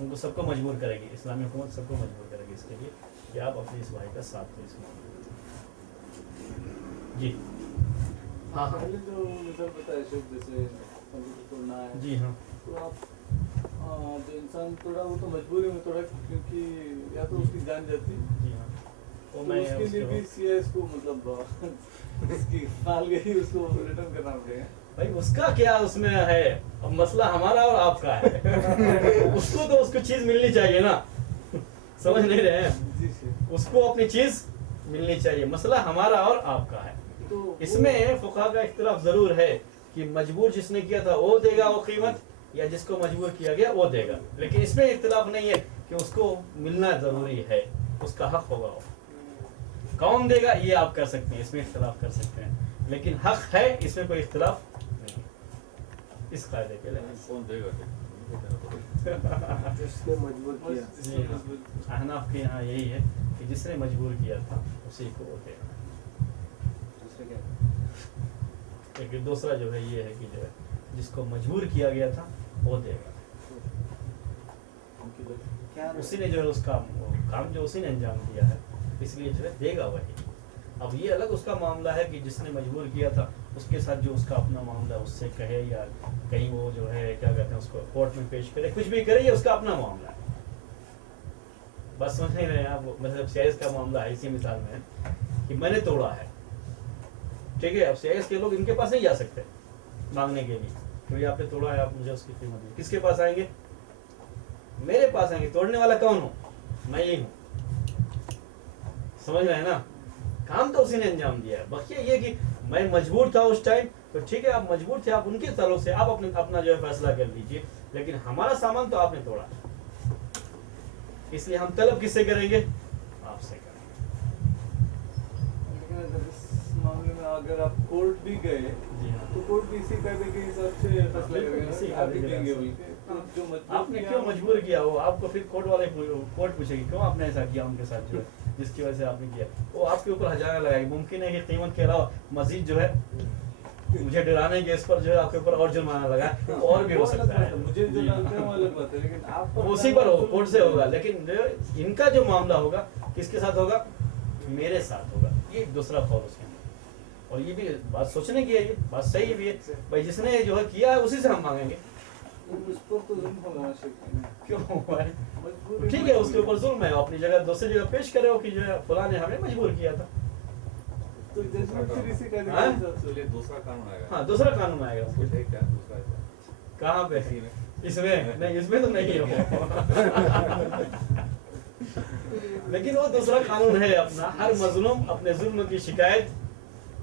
उनको सबको मजबूर करेगी, इस्लामी हुकूमत सबको मजबूर करेगी इसके लिए कि आप अपने इस भाई का साथ दो इसमें। जी हाँ हाँ पहले जो मिसाल बताया शेख, जैसे कंप्यूटर तोड़ना है, जी हाँ तो आप जो इंसान तोड़ा वो तो मजबूरी में तोड़ा, क्योंकि या तो उसकी जान जाती, जी हाँ, तो वो मैं उसके लिए भी सीएस को मतलब उसकी माल गई उसको रिटर्न करना पड़ेगा। भाई उसका क्या उसमें है, अब मसला हमारा और आपका है उसको तो उसको चीज़ मिलनी चाहिए ना, समझ नहीं रहे हैं, जी शेख। उसको अपनी चीज़ मिलनी चाहिए, मसला हमारा और आपका है। तो वो- इसमें फुक़हा का इख्तिलाफ ज़रूर है कि मजबूर जिसने किया था वो देगा वो कीमत, या जिसको मजबूर किया गया वो देगा, लेकिन इसमें इख्तिलाफ नहीं है कि उसको मिलना ज़रूरी है, उसका हक होगा। वो कौन देगा ये आप कर सकते हैं, इसमें इख्तिलाफ कर सकते हैं, लेकिन हक है, इसमें कोई इख्तिलाफ नहीं इस कायदे के लिए। कौन देगा जिसने मजबूर किया। जी हाँ, अहनाफ के यहाँ यही है कि जिसने मजबूर किया था उसी को वो देगा। दूसरे क्या, लेकिन दूसरा जो है ये है कि जो है जिसको मजबूर किया गया था वो देगा, क्या उसी ने जो है उसका काम जो उसी ने अंजाम दिया है, इसलिए जो है देगा वही। اب یہ الگ اس کا معاملہ ہے کہ جس نے مجبور کیا تھا اس کے ساتھ جو اس کا اپنا معاملہ اس سے کہے یا کہیں وہ جو ہے کیا کہتے ہیں اس کو کورٹ میں پیش کرے, کچھ بھی کرے, یہ اس کا اپنا معاملہ ہے. بس سمجھ نہیں رہے ہیں آپ, مطلب سیاست کا معاملہ ہے اسی مثال میں ہے کہ میں نے توڑا ہے, ٹھیک ہے. اب سیاست کے لوگ ان کے پاس نہیں جا سکتے مانگنے کے لیے کہ آپ نے توڑا ہے, آپ مجھے اس کی قیمت دیں. کس کے پاس آئیں گے؟ میرے پاس آئیں گے. توڑنے والا کون ہوں؟ میں ہی ہوں. سمجھ رہے ہیں نا, کام تو اسی نے انجام دیا ہے. بقیہ یہ کہ میں مجبور تھا اس ٹائم, تو ٹھیک ہے آپ مجبور تھے, آپ ان کے تعلق سے آپ اپنا جو ہے فیصلہ کر لیجئے, لیکن ہمارا سامان تو آپ نے توڑا, اس لیے ہم طلب کس سے کریں گے؟ آپ سے کریں گے. لیکن اگر اس معاملے میں اگر آپ کورٹ بھی گئے جی ہاں, تو کورٹ بھی اسی قاعدے کے حساب سے فیصلہ کرے اسی گا, آپ قاعدے بھی کے دیں گے حساب بول کے. تو جو مجبور آپ نے کیا کیوں مجبور کیا ہو, آپ کو پھر کورٹ پوچھے گی کیوں آپ نے ایسا کیا ان کے ساتھ جو ہے جس کی وجہ سے آپ نے کیا, وہ آپ کے اوپر ہزارہ لگائے گی. ممکن ہے کہ قیمت کے علاوہ مزید جو ہے مجھے ڈرانے کے اس پر جو ہے آپ کے اوپر اور جرمانہ لگائے, اور بھی ہو سکتا ہے. مجھے جو لگتا ہے وہ الگ بات ہے, لیکن آپ اسی پر ہو, کورٹ سے ہوگا, لیکن ان کا جو معاملہ ہوگا کس کے ساتھ ہوگا؟ میرے ساتھ ہوگا. یہ دوسرا قول اس کے اندر, اور یہ بھی بات سوچنے کی ہے, یہ بات صحیح بھی ہے بھائی, جس نے جو ہے کیا ہے اسی سے ہم مانگیں گے. اس پر تو ظلم ہونا چاہیے. کیوں ہوا ہے؟ ٹھیک ہے اس کے اوپر ظلم ہے, اپنی جگہ دوسری جگہ پیش کرے ہو کہ جو ہے فلاں نے ہمیں مجبور کیا تھا. تو ججمنٹ پھر اسی قاعدے کے حساب سے. دوسرا قانون آئے گا. ہاں دوسرا قانون آئے گا. کیا دوسرا کہاں پہ؟ اس میں نہیں, اس میں تو نہیں ہو, لیکن وہ دوسرا قانون ہے اپنا. ہر مظلوم اپنے ظلم کی شکایت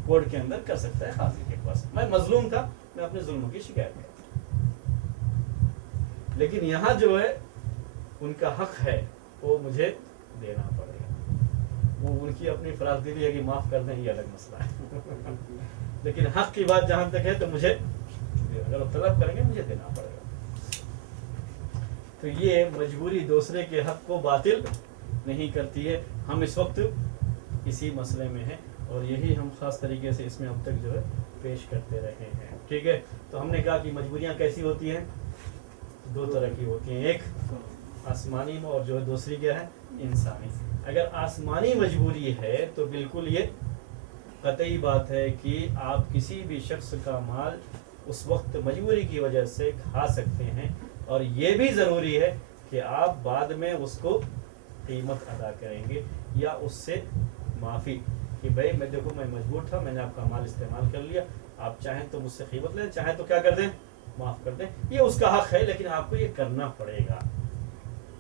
کورٹ کے اندر کر سکتا ہے قاضی کے پاس. میں مظلوم تھا, میں اپنے ظلم کی شکایت کرتا. لیکن یہاں جو ہے ان کا حق ہے وہ مجھے دینا پڑے گا. وہ ان کی اپنی فراخ دلی ہے کہ معاف کر دیں, یہ الگ مسئلہ ہے. لیکن حق کی بات جہاں تک ہے تو مجھے اگر وہ طلب کریں گے مجھے دینا پڑے گا. تو یہ مجبوری دوسرے کے حق کو باطل نہیں کرتی ہے. ہم اس وقت اسی مسئلے میں ہیں اور یہی ہم خاص طریقے سے اس میں اب تک جو ہے پیش کرتے رہے ہیں. ٹھیک ہے, تو ہم نے کہا کہ مجبوریاں کیسی ہوتی ہیں؟ دو طرح کی ہوتی ہیں, ایک آسمانی اور جو ہے دوسری کیا ہے؟ انسانی. اگر آسمانی مجبوری ہے تو بالکل یہ قطعی بات ہے کہ آپ کسی بھی شخص کا مال اس وقت مجبوری کی وجہ سے کھا سکتے ہیں, اور یہ بھی ضروری ہے کہ آپ بعد میں اس کو قیمت ادا کریں گے یا اس سے معافی کہ بھائی میں دیکھو میں مجبور تھا, میں نے آپ کا مال استعمال کر لیا, آپ چاہیں تو مجھ سے قیمت لیں, چاہیں تو کیا کر دیں, معاف کر دیں. یہ اس کا حق ہے, لیکن آپ کو یہ کرنا پڑے گا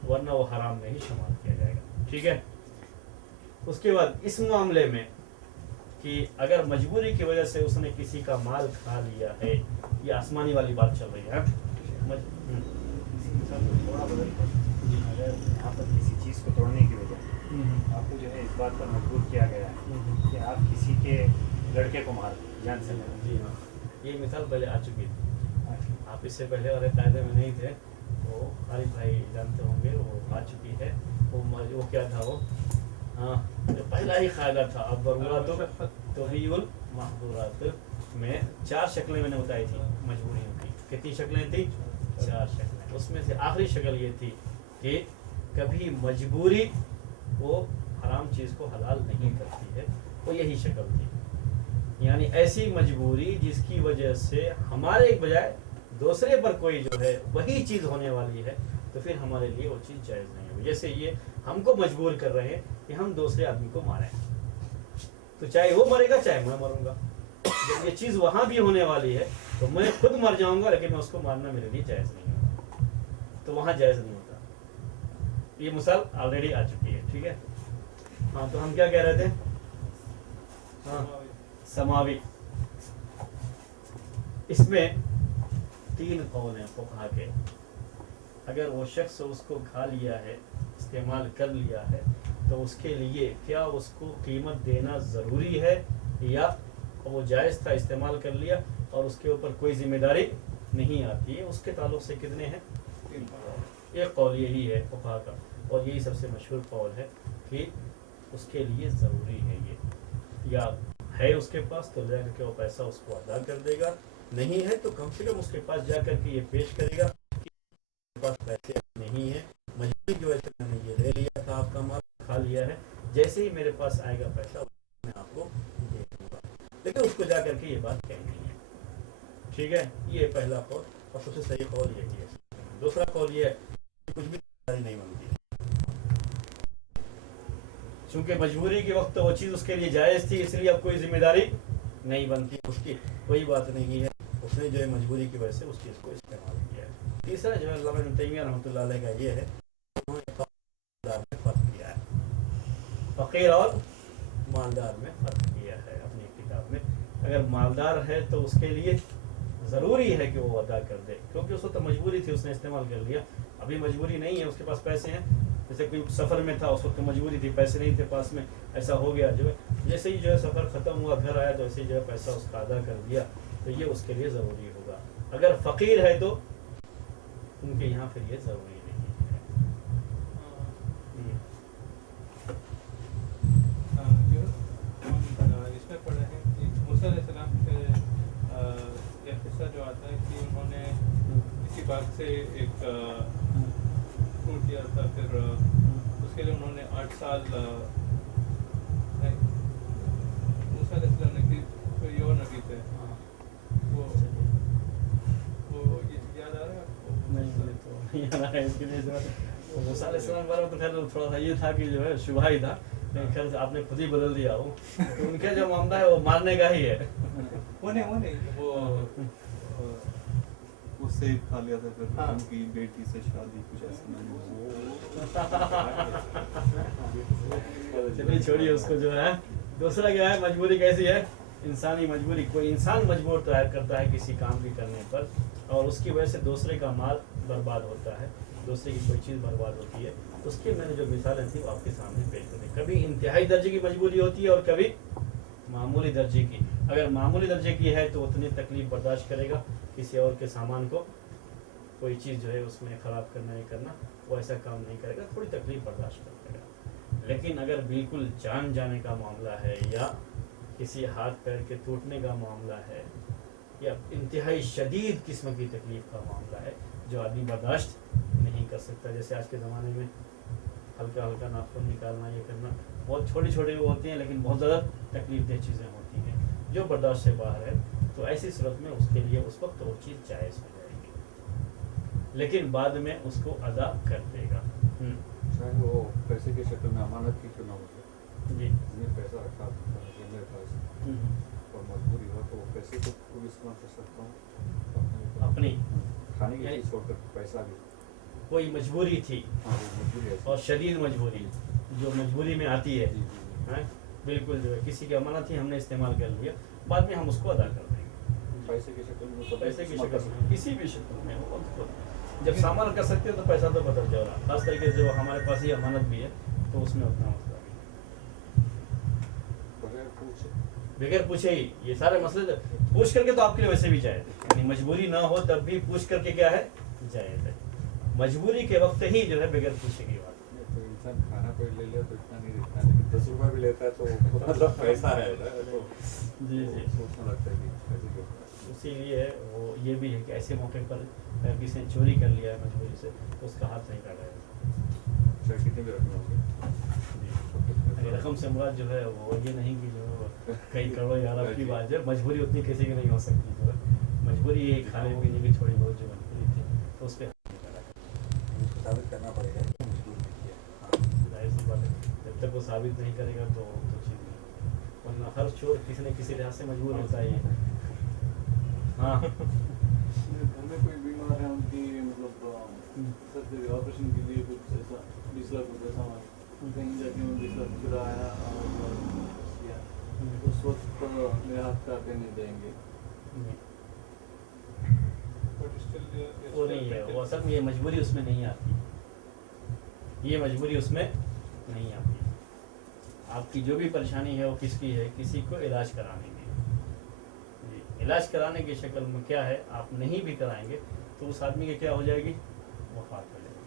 ورنہ وہ حرام میں ہی شمار کیا جائے گا. ٹھیک ہے. اس کے بعد اس معاملے میں کہ اگر مجبوری کی وجہ سے اس نے کسی کا مال کھا لیا ہے, یہ آسمانی والی بات چل رہی ہے. تھوڑا بدل کر اگر یہاں پر کسی چیز کو توڑنے کی وجہ آپ کو جو ہے اس بات پر مجبور کیا گیا ہے کہ آپ کسی کے لڑکے کو مار جان سے. جی ہاں, یہ مثال پہلے آ چکی تھی, آپ اس سے پہلے والے قاعدے میں نہیں تھے, وہ عارف بھائی جانتے ہوں گے, وہ آ چکی ہے. وہ کیا تھا, وہ ہاں جو پہلا ہی قاعدہ تھا, الضرورات تبیح المحظورات میں 4 شکلیں میں نے بتائی تھی مجبوریوں کی. کتنی شکلیں تھیں؟ 4 شکلیں. اس میں سے آخری شکل یہ تھی کہ کبھی مجبوری وہ حرام چیز کو حلال نہیں کرتی ہے, وہ یہی شکل تھی. یعنی ایسی مجبوری جس کی وجہ سے ہمارے ایک بجائے دوسرے پر کوئی جو ہے وہی چیز ہونے والی ہے, تو پھر ہمارے لیے وہ چیز جائز نہیں ہے. جیسے یہ ہم کو مجبور کر رہے ہیں کہ ہم دوسرے آدمی کو ماریں, تو چاہے وہ مرے گا چاہے میں مروں گا. جب یہ چیز وہاں بھی ہونے والی ہے تو میں خود مر جاؤں گا, لیکن میں اس کو مارنا میرے لیے جائز نہیں ہوگا, تو وہاں جائز نہیں ہوتا. یہ مثال آلریڈی آ چکی ہے. ٹھیک ہے. ہاں تو ہم کیا کہہ رہے تھے؟ ہاں سماوی. اس میں 3 قول ہیں فقہا کے. اگر وہ شخص اس کو کھا لیا ہے, استعمال کر لیا ہے, تو اس کے لیے کیا اس کو قیمت دینا ضروری ہے یا وہ جائز تھا, استعمال کر لیا اور اس کے اوپر کوئی ذمہ داری نہیں آتی ہے. اس کے تعلق سے کتنے ہیں؟ 3 قول. ایک قول یہی ہے فقہا کا, اور یہی سب سے مشہور قول ہے کہ اس کے لیے ضروری ہے. یہ یا ہے اس کے پاس تو جا کر کے وہ پیسہ اس کو ادا کر دے گا, نہیں ہے تو کم سے کم اس کے پاس جا کر کے یہ پیش کرے گا کہ میرے پاس پیسے نہیں ہیں, مجبوری کی وجہ سے میں نے یہ لے لیا تھا, آپ کا مال کھا لیا ہے, جیسے ہی میرے پاس آئے گا پیسہ मैं आपको दे दूंगा, लेकिन उसको जा करके ये बात कहनी है। ठीक है, ये पहला कौल और सबसे सही कौल यही है। दूसरा कौल ये है कि कुछ भी जिम्मेदारी नहीं बनती, चूंकि मजबूरी के वक्त वो चीज़ उसके लिए जायज़ थी, इसलिए अब कोई जिम्मेदारी नहीं बनती उसकी, कोई बात नहीं है, उसने जो है मजबूरी की वजह से उस चीज़ को इस्तेमाल किया है। तीसरा जो है अल्लामा इब्न तैमिया रहमतुल्लाह अलैह का ये है, उन्होंने मालदार में फ़र्क किया है, फ़कीर और मालदार में फ़र्क किया है अपनी किताब में। अगर मालदार है तो उसके लिए ज़रूरी है कि वो अदा कर दे, क्योंकि उसको तो मजबूरी थी, उसने इस्तेमाल कर लिया। अभी मजबूरी नहीं है, उसके पास पैसे हैं, जैसे कोई सफ़र में था, उस वक्त तो मजबूरी थी, पैसे नहीं थे पास में, ऐसा हो गया जो है, जैसे ही जो है सफ़र ख़त्म हुआ, घर आया तो ऐसे ही जो है पैसा उसका अदा कर दिया, तो ये उसके लिए ज़रूरी होगा। अगर फ़कीर है तो उनके यहाँ फिर ये ज़रूरी नहीं है। इसमें पढ़े हैं कि मूसा अलैहिस्सलाम से यह किस्सा जो आता है कि उन्होंने किसी बाग से एक फ्रूट दिया था, फिर उसके लिए उन्होंने 8 साल मूसा अलैहिस्सलाम ने की, कोई और नबी थे, वो याद आ रहा है आपको? नहीं, मुझे तो नहीं आ रहा है इसके लिए जो है मूसा अलैहिस्सलाम वाला तो खैर थोड़ा सा ये था कि जो है शुबहा ही था, लेकिन खैर आपने खुद ही बदल दिया हो, तो उनका जो मामला है वो मारने का ही है। वो नहीं वो उससे खा लिया था, फिर हाँ। उनकी बेटी से शादी कुछ ऐसा चलिए छोड़िए उसको जो है। दूसरा क्या है, मजबूरी कैसी है, इंसानी मजबूरी। कोई इंसान मजबूर तैयार करता है किसी काम भी करने पर, और उसकी वजह से दूसरे का माल बर्बाद होता है, दूसरे की कोई चीज़ बर्बाद होती है। उसकी मैंने जो मिसालें थी वो आपके सामने पेश कर दी। कभी इंतहाई दर्जे की मजबूरी होती है और कभी मामूली दर्जे की। अगर मामूली दर्जे की है तो उतनी तकलीफ बर्दाश्त करेगा, किसी और के सामान को कोई चीज़ जो है उसमें ख़राब करना या करना, वो ऐसा काम नहीं करेगा, थोड़ी तकलीफ बर्दाश्त करेगा। लेकिन अगर बिल्कुल जान जाने का मामला है, या किसी हाथ पैर के टूटने का मामला है, या इंतहाई शदीद किस्म की तकलीफ़ का मामला है जो आदमी बर्दाश्त नहीं कर सकता, जैसे आज के ज़माने में हल्का हल्का नाखून निकालना, ये करना, बहुत छोटी छोटी वो होती हैं, लेकिन बहुत ज़्यादा तकलीफ दह चीज़ें होती हैं जो बर्दाश्त से बाहर है, तो ऐसी सूरत में उसके लिए उस वक्त वो चीज़ जायज़ हो जाएगी, लेकिन बाद में उसको अदा कर देगा। चाहे वो पैसे की शक्ल में अमानत की क्यों ना हो जाए, जी। इसमें पैसा रखा है मेरे पास और मजबूरी हो तो वो पैसे को भी इस्तेमाल कर सकता हूँ अपनी खाने की चीज़ छोड़कर पैसा भी। कोई मजबूरी थी हाँ वो मजबूरी है और शदीद मजबूरी जो मजबूरी में आती है, जी जी हैं, बिल्कुल जो है किसी की अमानत थी, हमने इस्तेमाल कर लिया, बाद में हम उसको अदा कर देंगे। पैसे की शक्ल में तो पैसे की इस्तेमाल शक्ल कर में, सकते किसी भी शक्ल में हो, तो जब सामान कर सकते हो तो पैसा तो बदल जाएगा। खास करके जो हमारे पास ये अमानत भी है तो उसमें उतना मसला नहीं, हैं। बगैर पूछे बगैर पूछे ही ये सारे मसले पूछ करके तो आपके लिए वैसे भी जायज़ है, यानी मजबूरी ना हो तब भी पूछ करके क्या है, जायज़ है। मजबूरी के वक्त ही जो है बगैर पूछे की बात। तो इंसान खाना कोई ले ले तो इतना नहीं देता, लेकिन 10 रुपये भी लेता है तो मतलब पैसा है तो जी जी, सोचना लगता है कि पैसे के ऊपर। इसीलिए वो ये भी है कि ऐसे मौके पर अगर किसी ने चोरी कर लिया है मजबूरी से तो उसका हाथ नहीं काटा जाएगा। चाहे कितने भी रकम होगी रकम से मुराद जो है वो ये नहीं कि जो कई करोड़ या अरब की बात है, मजबूरी उतनी किसी की नहीं हो सकती, जो है मजबूरी ये खाने पीने की थोड़ी बहुत जो मजबूरी थी तो उस पर साबित करना पड़ेगा कि मजदूर नहीं किया। जाहिर सी बात है, जब तक वो साबित नहीं करेगा तो चीज़ नहीं होगी, वरना हर चोर किसी न किसी लिहाज से मजबूर होता ही है। हाँ घर में कोई बीमार है, उनकी मतलब सर्जरी ऑपरेशन के लिए कुछ ऐसा 20 लाख रुपये सामान कहीं जाके उन्होंने 20 लाख चुराया और किया, उस वक्त मेरे हाथ काटे नहीं जाएंगे। वो नहीं है, वो असल में ये मजबूरी उसमें नहीं आती, ये मजबूरी उसमें नहीं आती। आपकी जो भी परेशानी है वो किसकी है, किसी को इलाज कराने की। इलाज कराने की शक्ल में क्या है, आप नहीं भी कराएंगे तो उस आदमी की क्या हो जाएगी, वफात हो जाएगी,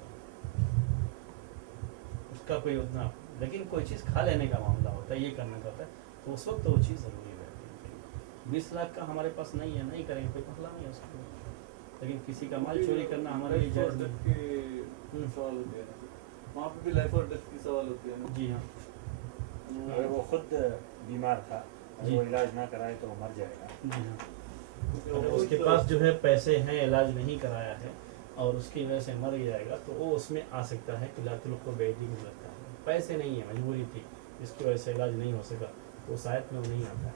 उसका कोई उतना, लेकिन कोई चीज़ खा लेने का मामला होता है, ये करने का होता है, तो उस वक्त तो वो चीज़ ज़रूरी है। 20 लाख का हमारे पास नहीं है, नहीं करेंगे, कोई मसला नहीं है उसको, लेकिन किसी का माल चोरी करना हमारे लिए जायज़ नहीं। के सवाल होते हैं, वहाँ पे भी लाइफ और डेथ की सवाल होती है ना। जी हाँ, अगर वो खुद बीमार था, जी। वो इलाज ना कराए तो वो मर जाएगा। जी हाँ, अगर उसके पास जो है पैसे हैं, इलाज नहीं कराया है और उसकी वजह से मर जाएगा तो वो उसमें आ सकता है कि लातुल को बेदी में लगता है। पैसे नहीं है, मजबूरी थी जिसकी वजह से इलाज नहीं हो सका, तो शायद में वो नहीं आता है।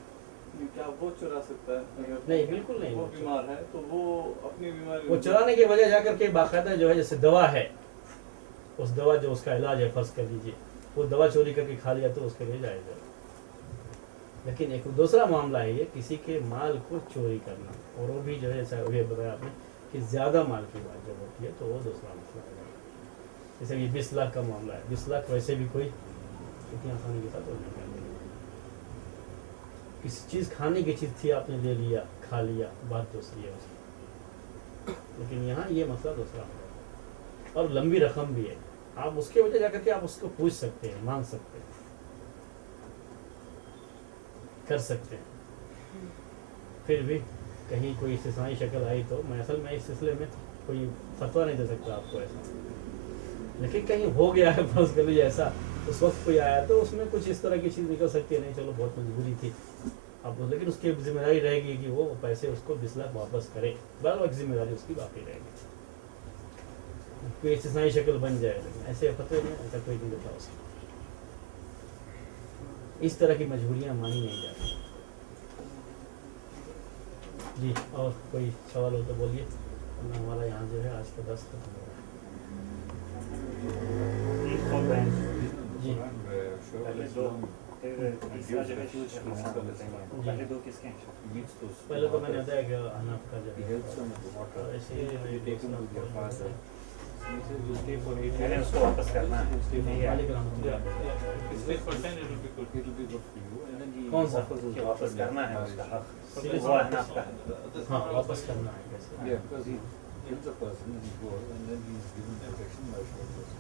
क्या वो चुरा सकता है? अगर नहीं, बिल्कुल नहीं। वो बीमार है तो वो अपनी बीमारी वो चुराने के वजह जाकर के बाकायदा जो है, जैसे दवा है, उस दवा जो उसका इलाज है, फर्ज कर लीजिए वो दवा चोरी करके खा लिया तो उसके लिए जायज़ है। लेकिन एक दूसरा मामला है ये किसी के माल को चोरी करना, और वो भी जो है जैसा अभी बताया आपने कि ज़्यादा माल की बात जब होती है तो वो दूसरा मसला है। जैसे कि 20 लाख का मामला है, 20 लाख वैसे भी कोई इतनी आसानी के साथ वो नहीं कर देगा। किसी चीज़ खाने की चीज़ थी, आपने ले लिया, खा लिया, बात दूसरी है उसकी। लेकिन यहाँ ये मसला दूसरा है और लंबी रकम भी है। आप उसके वजह जाकर के आप उसको पूछ सकते हैं, मांग सकते हैं, कर सकते हैं। फिर भी कहीं कोई इस्तिस्नाई शक्ल आई तो मैं असल में इस सिलसिले में कोई फतवा नहीं दे सकता आपको ऐसा। लेकिन कहीं हो गया है, फर्ज कर लीजिए ऐसा, उस वक्त कोई आया तो उसमें कुछ इस तरह की चीज़ निकल सकती है, नहीं चलो बहुत मजबूरी थी अब, लेकिन उसकी जिम्मेदारी रहेगी कि वो पैसे उसको 20 लाख वापस करे, बराबर जिम्मेदारी उसकी बाकी रहेगी। कोई इस्तिस्नाई शक्ल बन जाए, लेकिन ऐसे फतवे में ऐसा कोई नहीं देता उसको। इस तरह की मजबूरियाँ मानी नहीं जाती। जी, और कोई सवाल हो तो बोलिए, वरना हमारा यहाँ जो है आज का 10 खत्म हो एक कॉल बैंक जी। पहले दो, फिर तीसरा जो है यूज करना बताएंगे। पहले दो किसके हैं? पहले तो मैंने बताया कि अनाप का जो है ऐसे मैंने उसको वापस करना है। नहीं है। कौन सा? कि वापस करना है उसका हक, Serious? वो अनाप का है। हाँ, वापस करना है कैसे? Yeah, because he kills a person, he goes, and then he is given protection by shoulders.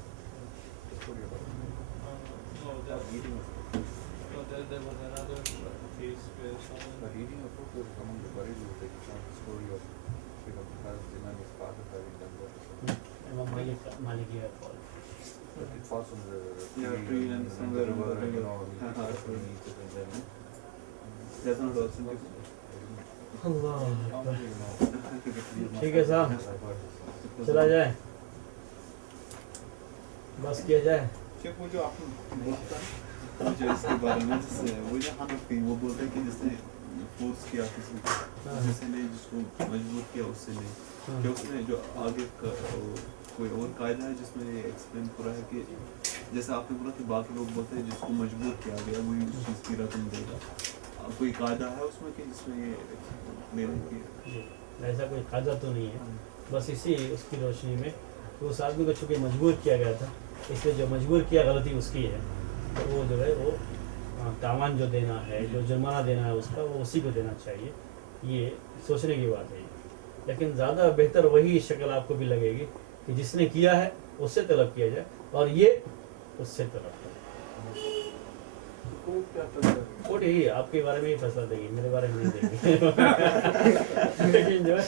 That's what you're talking about. Eating a fruit. There was another case where someone But eating a fruit was among the Bukhari, like it's not the story of Sheikh Abdul Qadir Jilani's father having done that or something. Imam Malik है call. But it falls on the tree and the somewhere in river, the and, you river. know, he carefully eats it and then That's not authentic. ठीक है साहब, चला जाए, बस किया जाए। Check वो जो आपने बोला था जो इसके बारे में, जिससे वो जो हनफी वो बोलते हैं कि जिसने फोर्स किया किसी को, जिससे नहीं, जिसको मजबूर किया उससे नहीं, क्या उसने जो आगे कोई और कायदा है जिसमें ये एक्सप्लेन पूरा है कि जैसे आपने बोला कि बाकी लोग बोलते हैं जिसको मजबूर किया गया वही उस चीज़ की रकम देगा, कोई कायदा है उसमें कि जिसमें ये लेने की? ऐसा कोई कायदा तो नहीं है, बस इसी उसकी रोशनी में तो उस आदमी को चूँकि मजबूर किया गया था, इसलिए जो मजबूर किया गलती उसकी है, तो वो जो है वो तावान जो देना है, जो जुर्माना देना है उसका, वो उसी को देना चाहिए। ये सोचने की बात है। लेकिन ज़्यादा बेहतर वही शक्ल आपको भी लगेगी कि जिसने किया है उससे तलब किया जाए और ये उससे तलब करे। कोर्ट यही आपके बारे में ही फैसला देगी, मेरे बारे में नहीं देगी। लेकिन जो है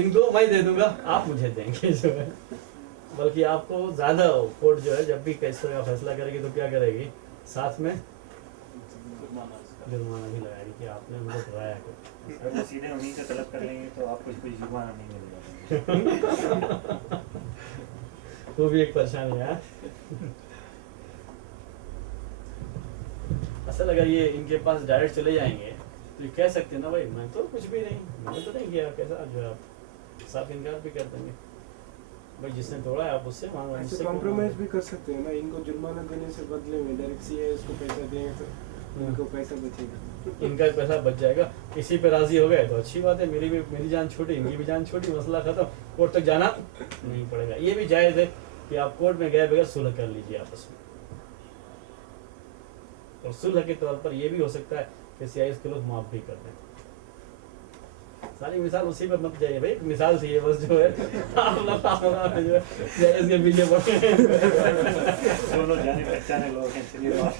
इनको मैं दे दूंगा, आप मुझे देंगे जो है, बल्कि आपको ज़्यादा कोर्ट जो है जब भी किस तरह का फैसला करेगी तो क्या करेगी, साथ में जुर्माना भी लगाएगी कि आपने मुझे कराया क्यों। अगर वो सीधे उन्हीं से तलब कर लेंगे तो आपको कोई जुर्माना नहीं मिलेगा। वो भी एक परेशानी है। असल अगर ये इनके पास डायरेक्ट चले जाएंगे तो ये कह सकते हैं ना भाई मैं तो कुछ भी नहीं, मैंने तो नहीं किया, कैसा जो है आप साफ इनकार भी कर देंगे, भाई जिसने तोड़ा है आप उससे मांगो। ऐसे कॉम्प्रोमाइज भी कर सकते हैं ना, इनको जुर्माना देने से बदले में डायरेक्ट सीए इसको पैसा देंगे तो इनको पैसा बचेगा, इनका पैसा बच जाएगा। इसी पे राजी हो गए तो अच्छी बात है, मेरी जान छोटी, इनकी भी जान छोटी, मसला खत्म, कोर्ट तक जाना नहीं पड़ेगा। ये भी जायज़ है कि आप कोर्ट में गए बगैर सुलह कर लीजिए आपस में, और सुलह के तौर पर ये भी हो सकता है कि सीआईएस के लोग माफ भी कर दें। सारी मिसाल उसी पर मत जाइए भाई, एक मिसाल थी ये बस जो है आप लोग जो है सीआईएस के पीछे पड़े दोनों जाने पहचाने लोग हैं, चलिए बात